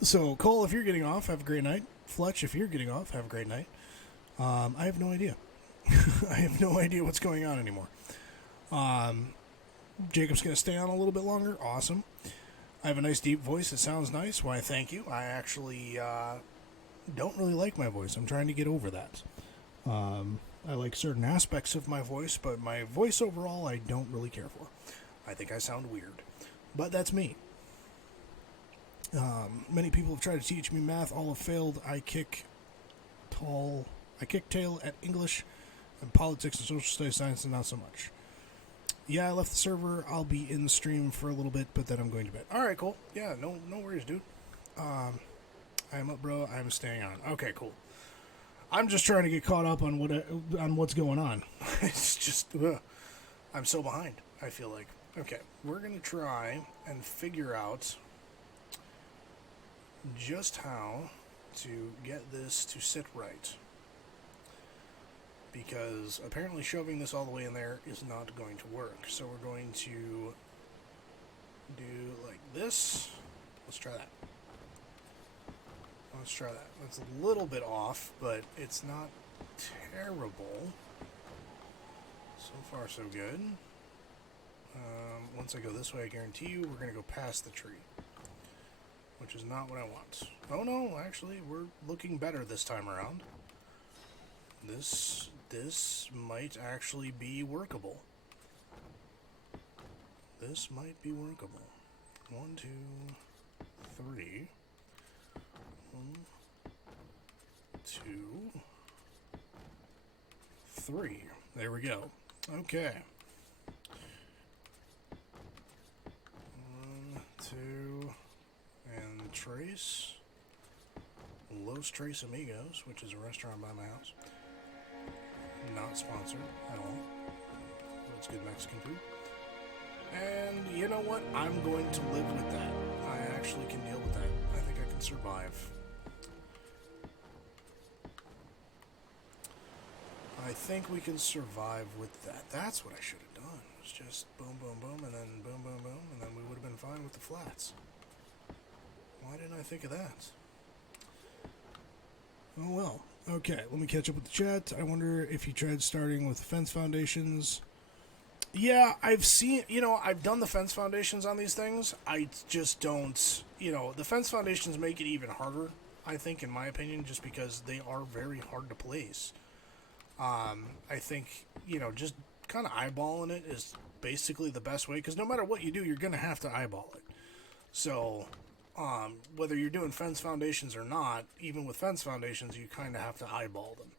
So, Cole, if you're getting off, have a great night. Fletch, if you're getting off, have a great night. I have no idea. I have no idea what's going on anymore. Jacob's going to stay on a little bit longer. Awesome. I have a nice deep voice. It sounds nice. Why, thank you. I actually don't really like my voice. I'm trying to get over that. I like certain aspects of my voice, but my voice overall I don't really care for. I think I sound weird. But that's me. Many people have tried to teach me math. All have failed. I kick tail at English and politics and social studies, science, and not so much. Yeah, I left the server. I'll be in the stream for a little bit, but then I'm going to bed. All right, cool. Yeah, no worries, dude. I'm up, bro. I'm staying on. Okay, cool. I'm just trying to get caught up on what's going on. It's just I'm so behind, I feel like. Okay, we're going to try and figure out just how to get this to sit right. Because apparently shoving this all the way in there is not going to work. So we're going to do like this. Let's try that. Let's try that. That's a little bit off, but it's not terrible. So far, so good. Once I go this way, I guarantee you we're going to go past the tree. Which is not what I want. Oh no, actually, we're looking better this time around. This might actually be workable. This might be workable. 1, 2, 3. 1, 2, 3. There we go. Okay. 1, 2, and Trace. Los Tres Amigos, which is a restaurant by my house. Not sponsored at all. But it's good Mexican food. And you know what? I'm going to live with that. I actually can deal with that. I think I can survive. I think we can survive with that. That's what I should have done. It was just boom, boom, boom, and then boom, boom, boom, and then we would have been fine with the flats. Why didn't I think of that? Oh well. Okay, let me catch up with the chat. I wonder if you tried starting with the fence foundations. Yeah, I've seen, I've done the fence foundations on these things. I just don't, the fence foundations make it even harder, I think, in my opinion, just because they are very hard to place. I think, just kind of eyeballing it is basically the best way, because no matter what you do, you're going to have to eyeball it. So, whether you're doing fence foundations or not, even with fence foundations, you kind of have to eyeball them.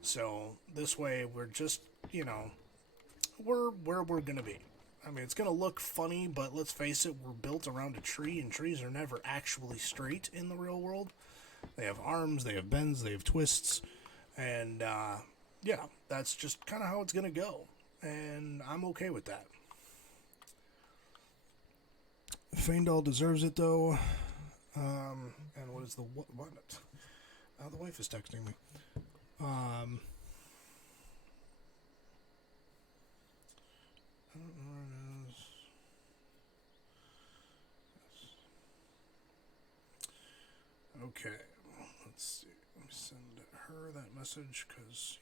So, this way, we're just, we're where we're going to be. I mean, it's going to look funny, but let's face it, we're built around a tree, and trees are never actually straight in the real world. They have arms, they have bends, they have twists, and, yeah, that's just kind of how it's going to go, and I'm okay with that. Feindal deserves it, though. And what is the what? Oh, the wife is texting me. I don't know where it is. Okay, let's see. Let me send her that message because,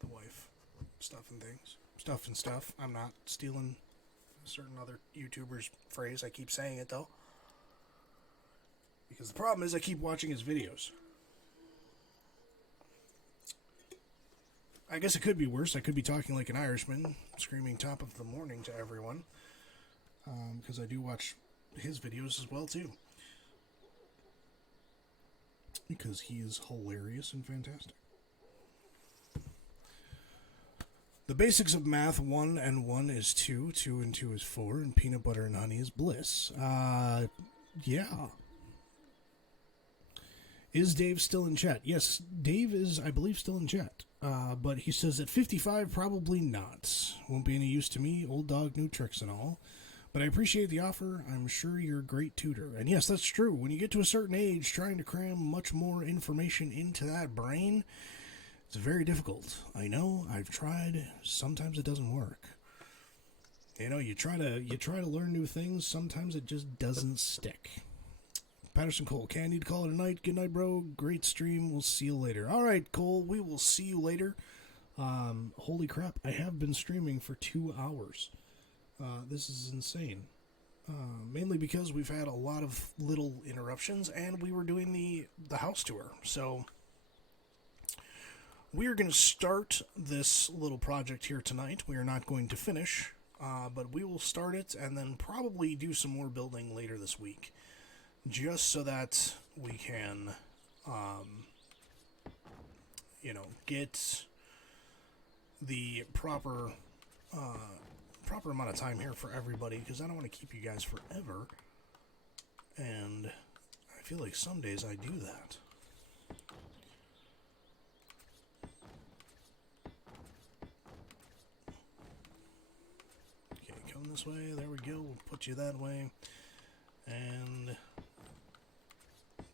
the wife, stuff and stuff. I'm not stealing a certain other YouTuber's phrase. I keep saying it, though. Because the problem is I keep watching his videos. I guess it could be worse. I could be talking like an Irishman, screaming top of the morning to everyone. Because I do watch his videos as well, too. Because he is hilarious and fantastic. The basics of math, 1 and 1 is 2, 2 and 2 is 4, and peanut butter and honey is bliss. Yeah. Is Dave still in chat? Yes, Dave is, I believe, still in chat. But he says at 55, probably not. Won't be any use to me, old dog, new tricks and all. But I appreciate the offer. I'm sure you're a great tutor. And yes, that's true. When you get to a certain age, trying to cram much more information into that brain, it's very difficult. I know, I've tried. Sometimes it doesn't work. You try to learn new things. Sometimes it just doesn't stick. Patterson Cole, okay, I need to call it a night. Good night, bro. Great stream. We'll see you later. All right, Cole, we will see you later. Holy crap, I have been streaming for 2 hours. This is insane. Mainly because we've had a lot of little interruptions, and we were doing the house tour. So we are going to start this little project here tonight. We are not going to finish, but we will start it and then probably do some more building later this week. Just so that we can, get the proper amount of time here for everybody, because I don't want to keep you guys forever, and I feel like some days I do that. Okay, come this way, there we go, we'll put you that way, and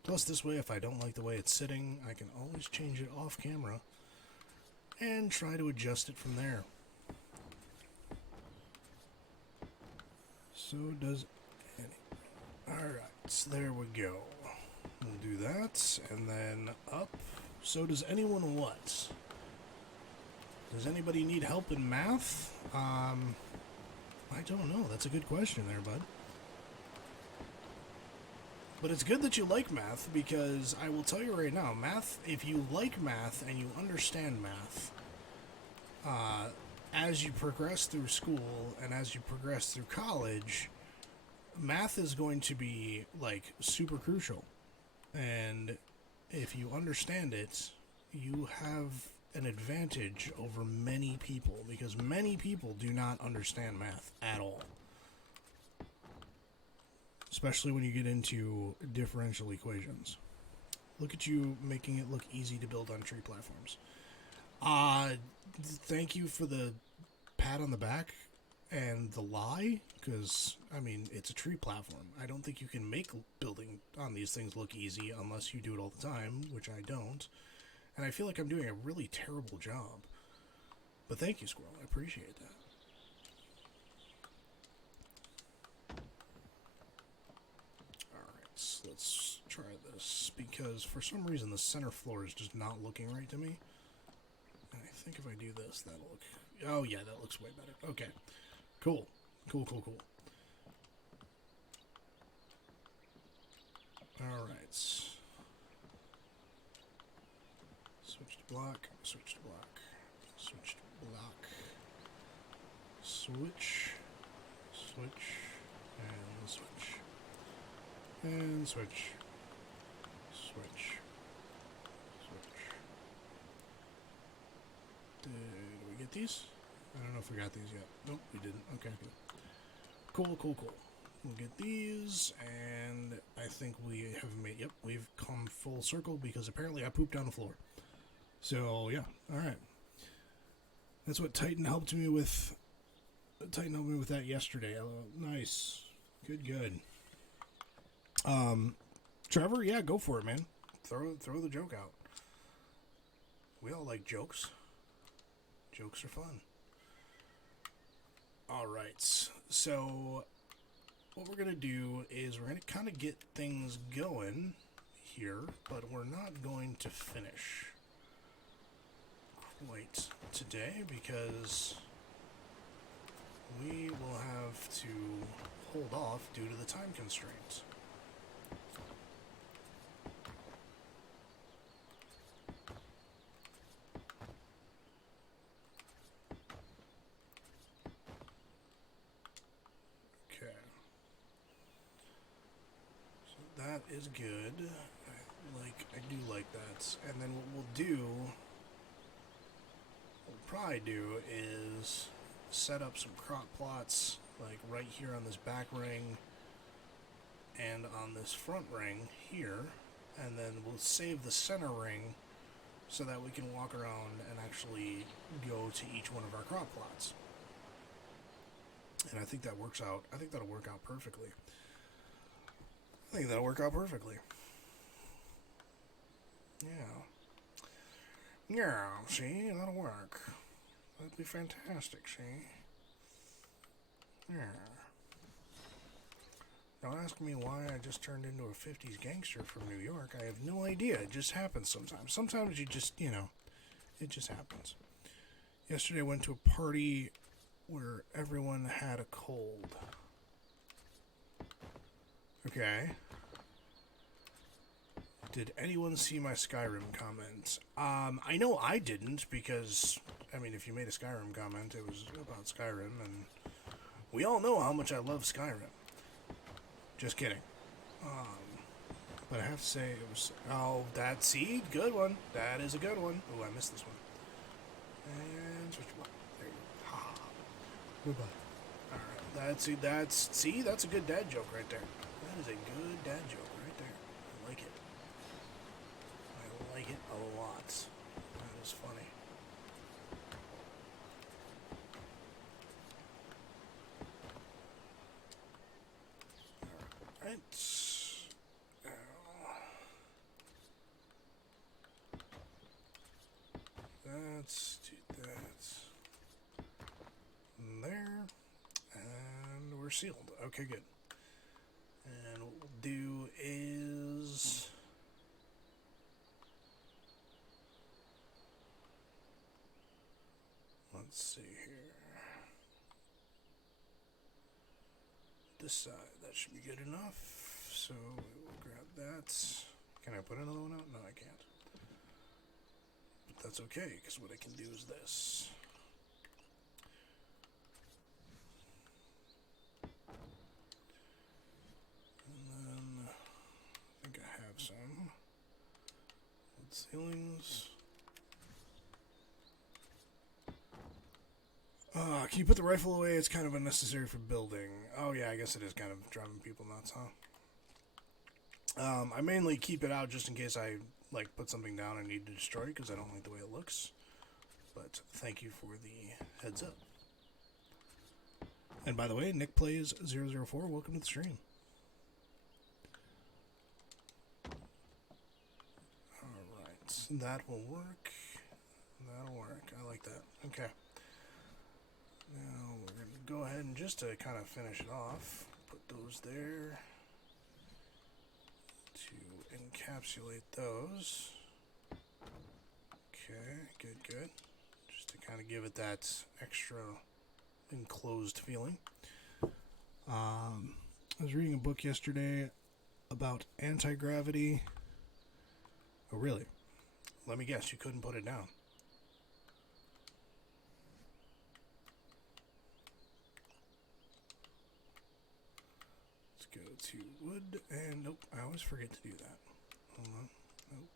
plus this way, if I don't like the way it's sitting, I can always change it off camera and try to adjust it from there. So does any. Alright, so there we go. We'll do that, and then up. So does anyone what? Does anybody need help in math? I don't know. That's a good question there, bud. But it's good that you like math, because I will tell you right now, math, if you like math and you understand math, as you progress through school and as you progress through college, math is going to be, super crucial. And if you understand it, you have an advantage over many people, because many people do not understand math at all. Especially when you get into differential equations. Look at you making it look easy to build on tree platforms. Thank you for the pat on the back and the lie, because, it's a tree platform. I don't think you can make building on these things look easy unless you do it all the time, which I don't. And I feel like I'm doing a really terrible job. But thank you, Squirrel. I appreciate that. Alright, so let's try this. Because for some reason the center floor is just not looking right to me. And I think if I do this, that'll look... Oh yeah, that looks way better. Okay. Cool. Cool. Alright. Switch to block. Switch to block. Switch to block. Switch. Switch. And switch. And switch. Switch. Switch. Did we get these? I don't know if we got these yet. Nope, we didn't. Okay, good. Cool. We'll get these, and I think we have made... Yep, we've come full circle because apparently I pooped on the floor. So, yeah. Alright. That's what Titan helped me with. Titan helped me with that yesterday. Nice. Good. Trevor, yeah, go for it, man. Throw the joke out. We all like jokes. Jokes are fun. Alright, so what we're going to do is we're going to kind of get things going here, but we're not going to finish quite today because we will have to hold off due to the time constraints. That is good. I do like that. And then what we'll probably do is set up some crop plots, like right here on this back ring and on this front ring here, and then we'll save the center ring so that we can walk around and actually go to each one of our crop plots. And I think that works out. I think that'll work out perfectly. Yeah, see, that'll work. That'd be fantastic, see? Yeah. Don't ask me why I just turned into a 50s gangster from New York. I have no idea. It just happens sometimes. Sometimes you just, it just happens. Yesterday I went to a party where everyone had a cold. Okay. Did anyone see my Skyrim comment? I know I didn't because, if you made a Skyrim comment, it was about Skyrim, and we all know how much I love Skyrim. Just kidding. But I have to say it was... Oh, good one. That is a good one. Oh, I missed this one. And switch block. There you go. Ha. Goodbye. Alright, that's a good dad joke right there. That is a good dad joke right there. I like it. I like it a lot. That is funny. Alright. Let's do that. There. And we're sealed. Okay, good. And what we'll do is... Let's see here. This side, that should be good enough. So we'll grab that. Can I put another one out? No, I can't. But that's okay, because what I can do is this. And then I think I have some wood ceilings. Can you put the rifle away? It's kind of unnecessary for building. Oh yeah, I guess it is kind of driving people nuts, huh? I mainly keep it out just in case I, put something down and need to destroy because I don't like the way it looks. But thank you for the heads up. And by the way, Nick Plays 004, welcome to the stream. Alright, that will work. That'll work. I like that. Okay. Now we're going to go ahead and just to kind of finish it off, put those there to encapsulate those. Okay, good. Just to kind of give it that extra enclosed feeling. I was reading a book yesterday about anti-gravity. Oh, really? Let me guess, you couldn't put it down. Let's go to wood, and nope, I always forget to do that. Hold on, nope.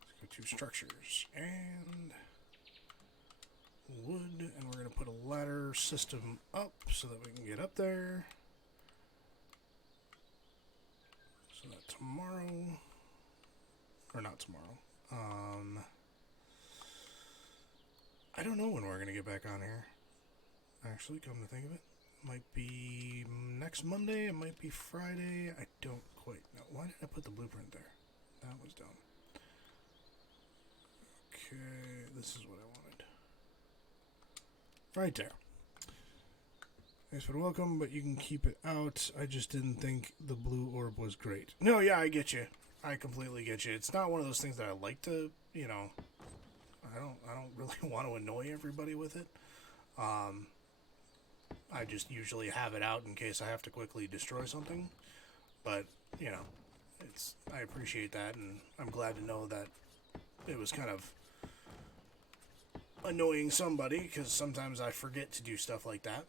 Let's go to structures, and wood, and we're going to put a ladder system up so that we can get up there. So that tomorrow, or not tomorrow, I don't know when we're going to get back on here. Actually, come to think of it. Might be next Monday, it might be Friday, I don't quite know. Why did I put the blueprint there? That was dumb. Okay, this is what I wanted. Right there. Thanks for the welcome, but you can keep it out. I just didn't think the blue orb was great. No, yeah, I get you. I completely get you. It's not one of those things that I like to, you know, I don't really want to annoy everybody with it. I just usually have it out in case I have to quickly destroy something. But, you know, I appreciate that, and I'm glad to know that it was kind of annoying somebody, because sometimes I forget to do stuff like that.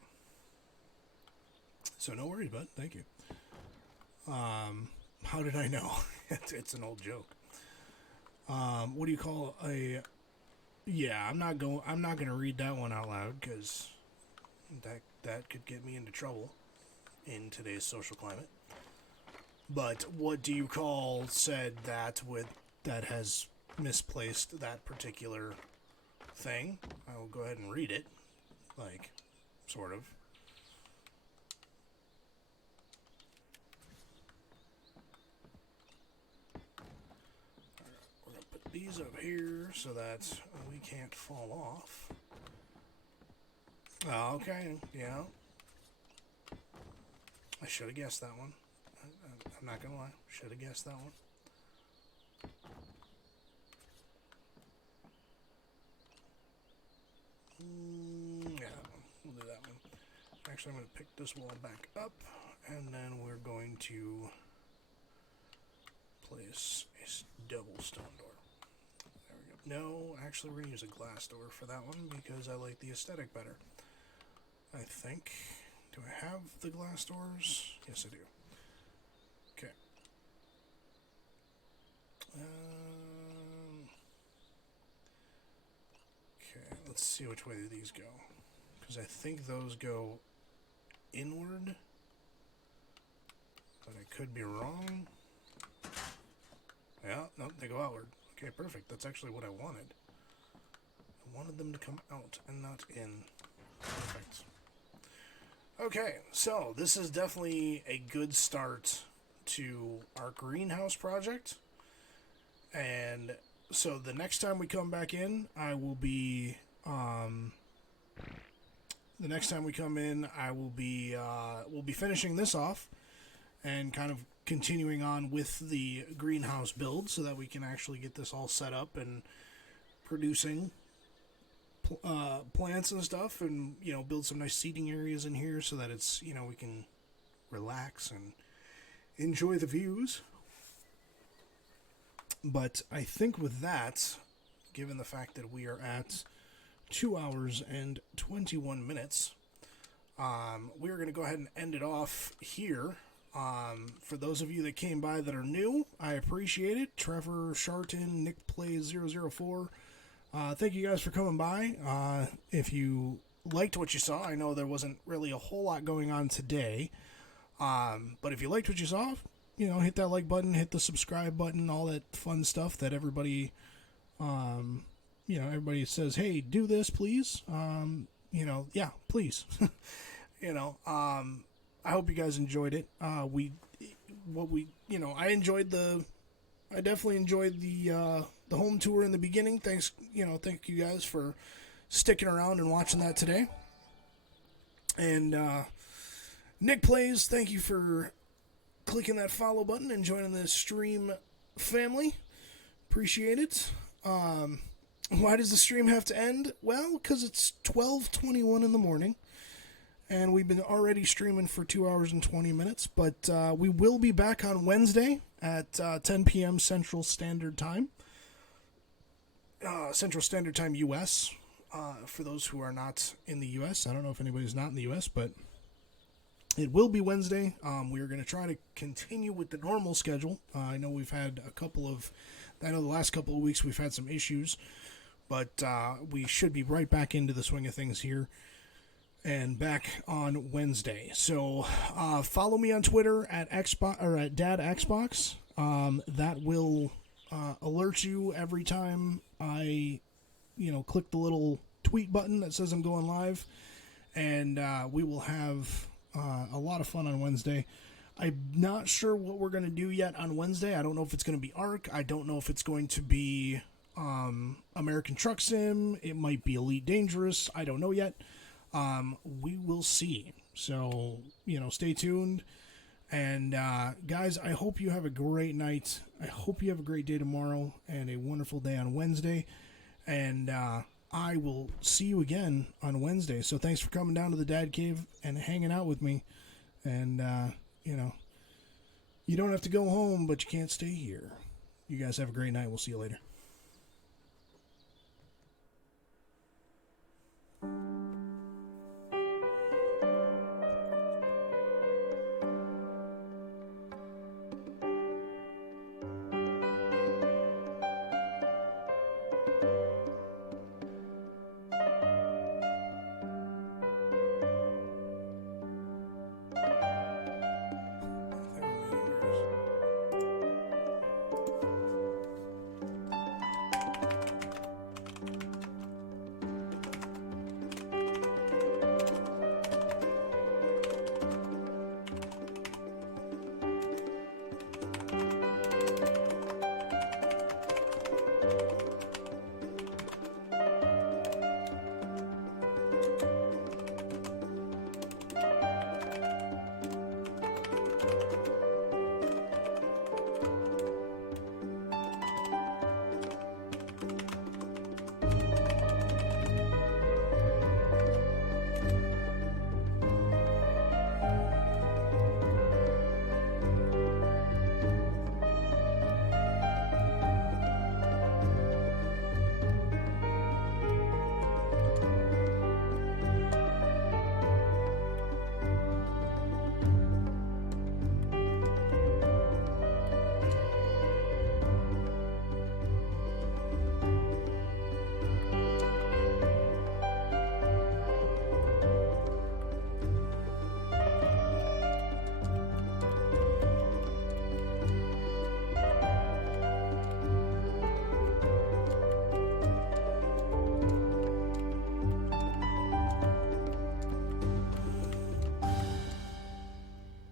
So no worries, bud. Thank you. How did I know? It's an old joke. What do you call a... Yeah, I'm not gonna read that one out loud, because that could get me into trouble in today's social climate. But what do you call said that has misplaced that particular thing? I will go ahead and read it, like, sort of. We're gonna put these up here so that we can't fall off. Oh, okay, yeah. I should have guessed that one. I'm not gonna lie. Should have guessed that one. Yeah, we'll do that one. Actually, I'm going to pick this wall back up, and then we're going to place a double stone door. There we go. No, actually, we're going to use a glass door for that one because I like the aesthetic better. I think. Do I have the glass doors? Yes, I do. Okay. Okay, let's see which way these go. Because I think those go inward. But I could be wrong. Yeah, no, they go outward. Okay, perfect. That's actually what I wanted. I wanted them to come out and not in. Perfect. Okay, so this is definitely a good start to our greenhouse project. And so the next time we come back in, I will be... the next time we come in, I will be... we'll be finishing this off and kind of continuing on with the greenhouse build so that we can actually get this all set up and producing plants and stuff, and you know, build some nice seating areas in here so that it's, you know, we can relax and enjoy the views. But I think with that, given the fact that we are at 2 hours and 21 minutes, we're going to go ahead and end it off here. For those of you that came by that are new, I appreciate it. Trevor, Sharton, Nick Plays 004. Thank you guys for coming by. If you liked what you saw, I know there wasn't really a whole lot going on today. But if you liked what you saw, you know, hit that like button, hit the subscribe button, all that fun stuff that everybody, you know, everybody says, hey, do this, please. You know, yeah, please. You know, I hope you guys enjoyed it. You know, I definitely enjoyed the home tour in the beginning. Thank you guys for sticking around and watching that today. And Nick Plays, thank you for clicking that follow button and joining the stream family. Appreciate it. Why does the stream have to end? Well, because it's 12:21 in the morning, and we've been already streaming for 2 hours and 20 minutes, but we will be back on Wednesday at 10 p.m. Central Standard Time. Central Standard Time U.S. For those who are not in the U.S. I don't know if anybody's not in the U.S., but it will be Wednesday. We are going to try to continue with the normal schedule. I know we've had the last couple of weeks we've had some issues, but we should be right back into the swing of things here and back on Wednesday. So follow me on Twitter at Xbox or at Dad Xbox. That will alert you every time I, click the little tweet button that says I'm going live, and we will have a lot of fun on Wednesday. I'm not sure what we're going to do yet on Wednesday. I don't know if it's going to be Ark. I don't know if it's going to be American Truck Sim. It might be Elite Dangerous. I don't know yet. We will see. So, stay tuned. And, guys, I hope you have a great night. I hope you have a great day tomorrow and a wonderful day on Wednesday. And I will see you again on Wednesday. So thanks for coming down to the Dad Cave and hanging out with me. And, you don't have to go home, but you can't stay here. You guys have a great night. We'll see you later.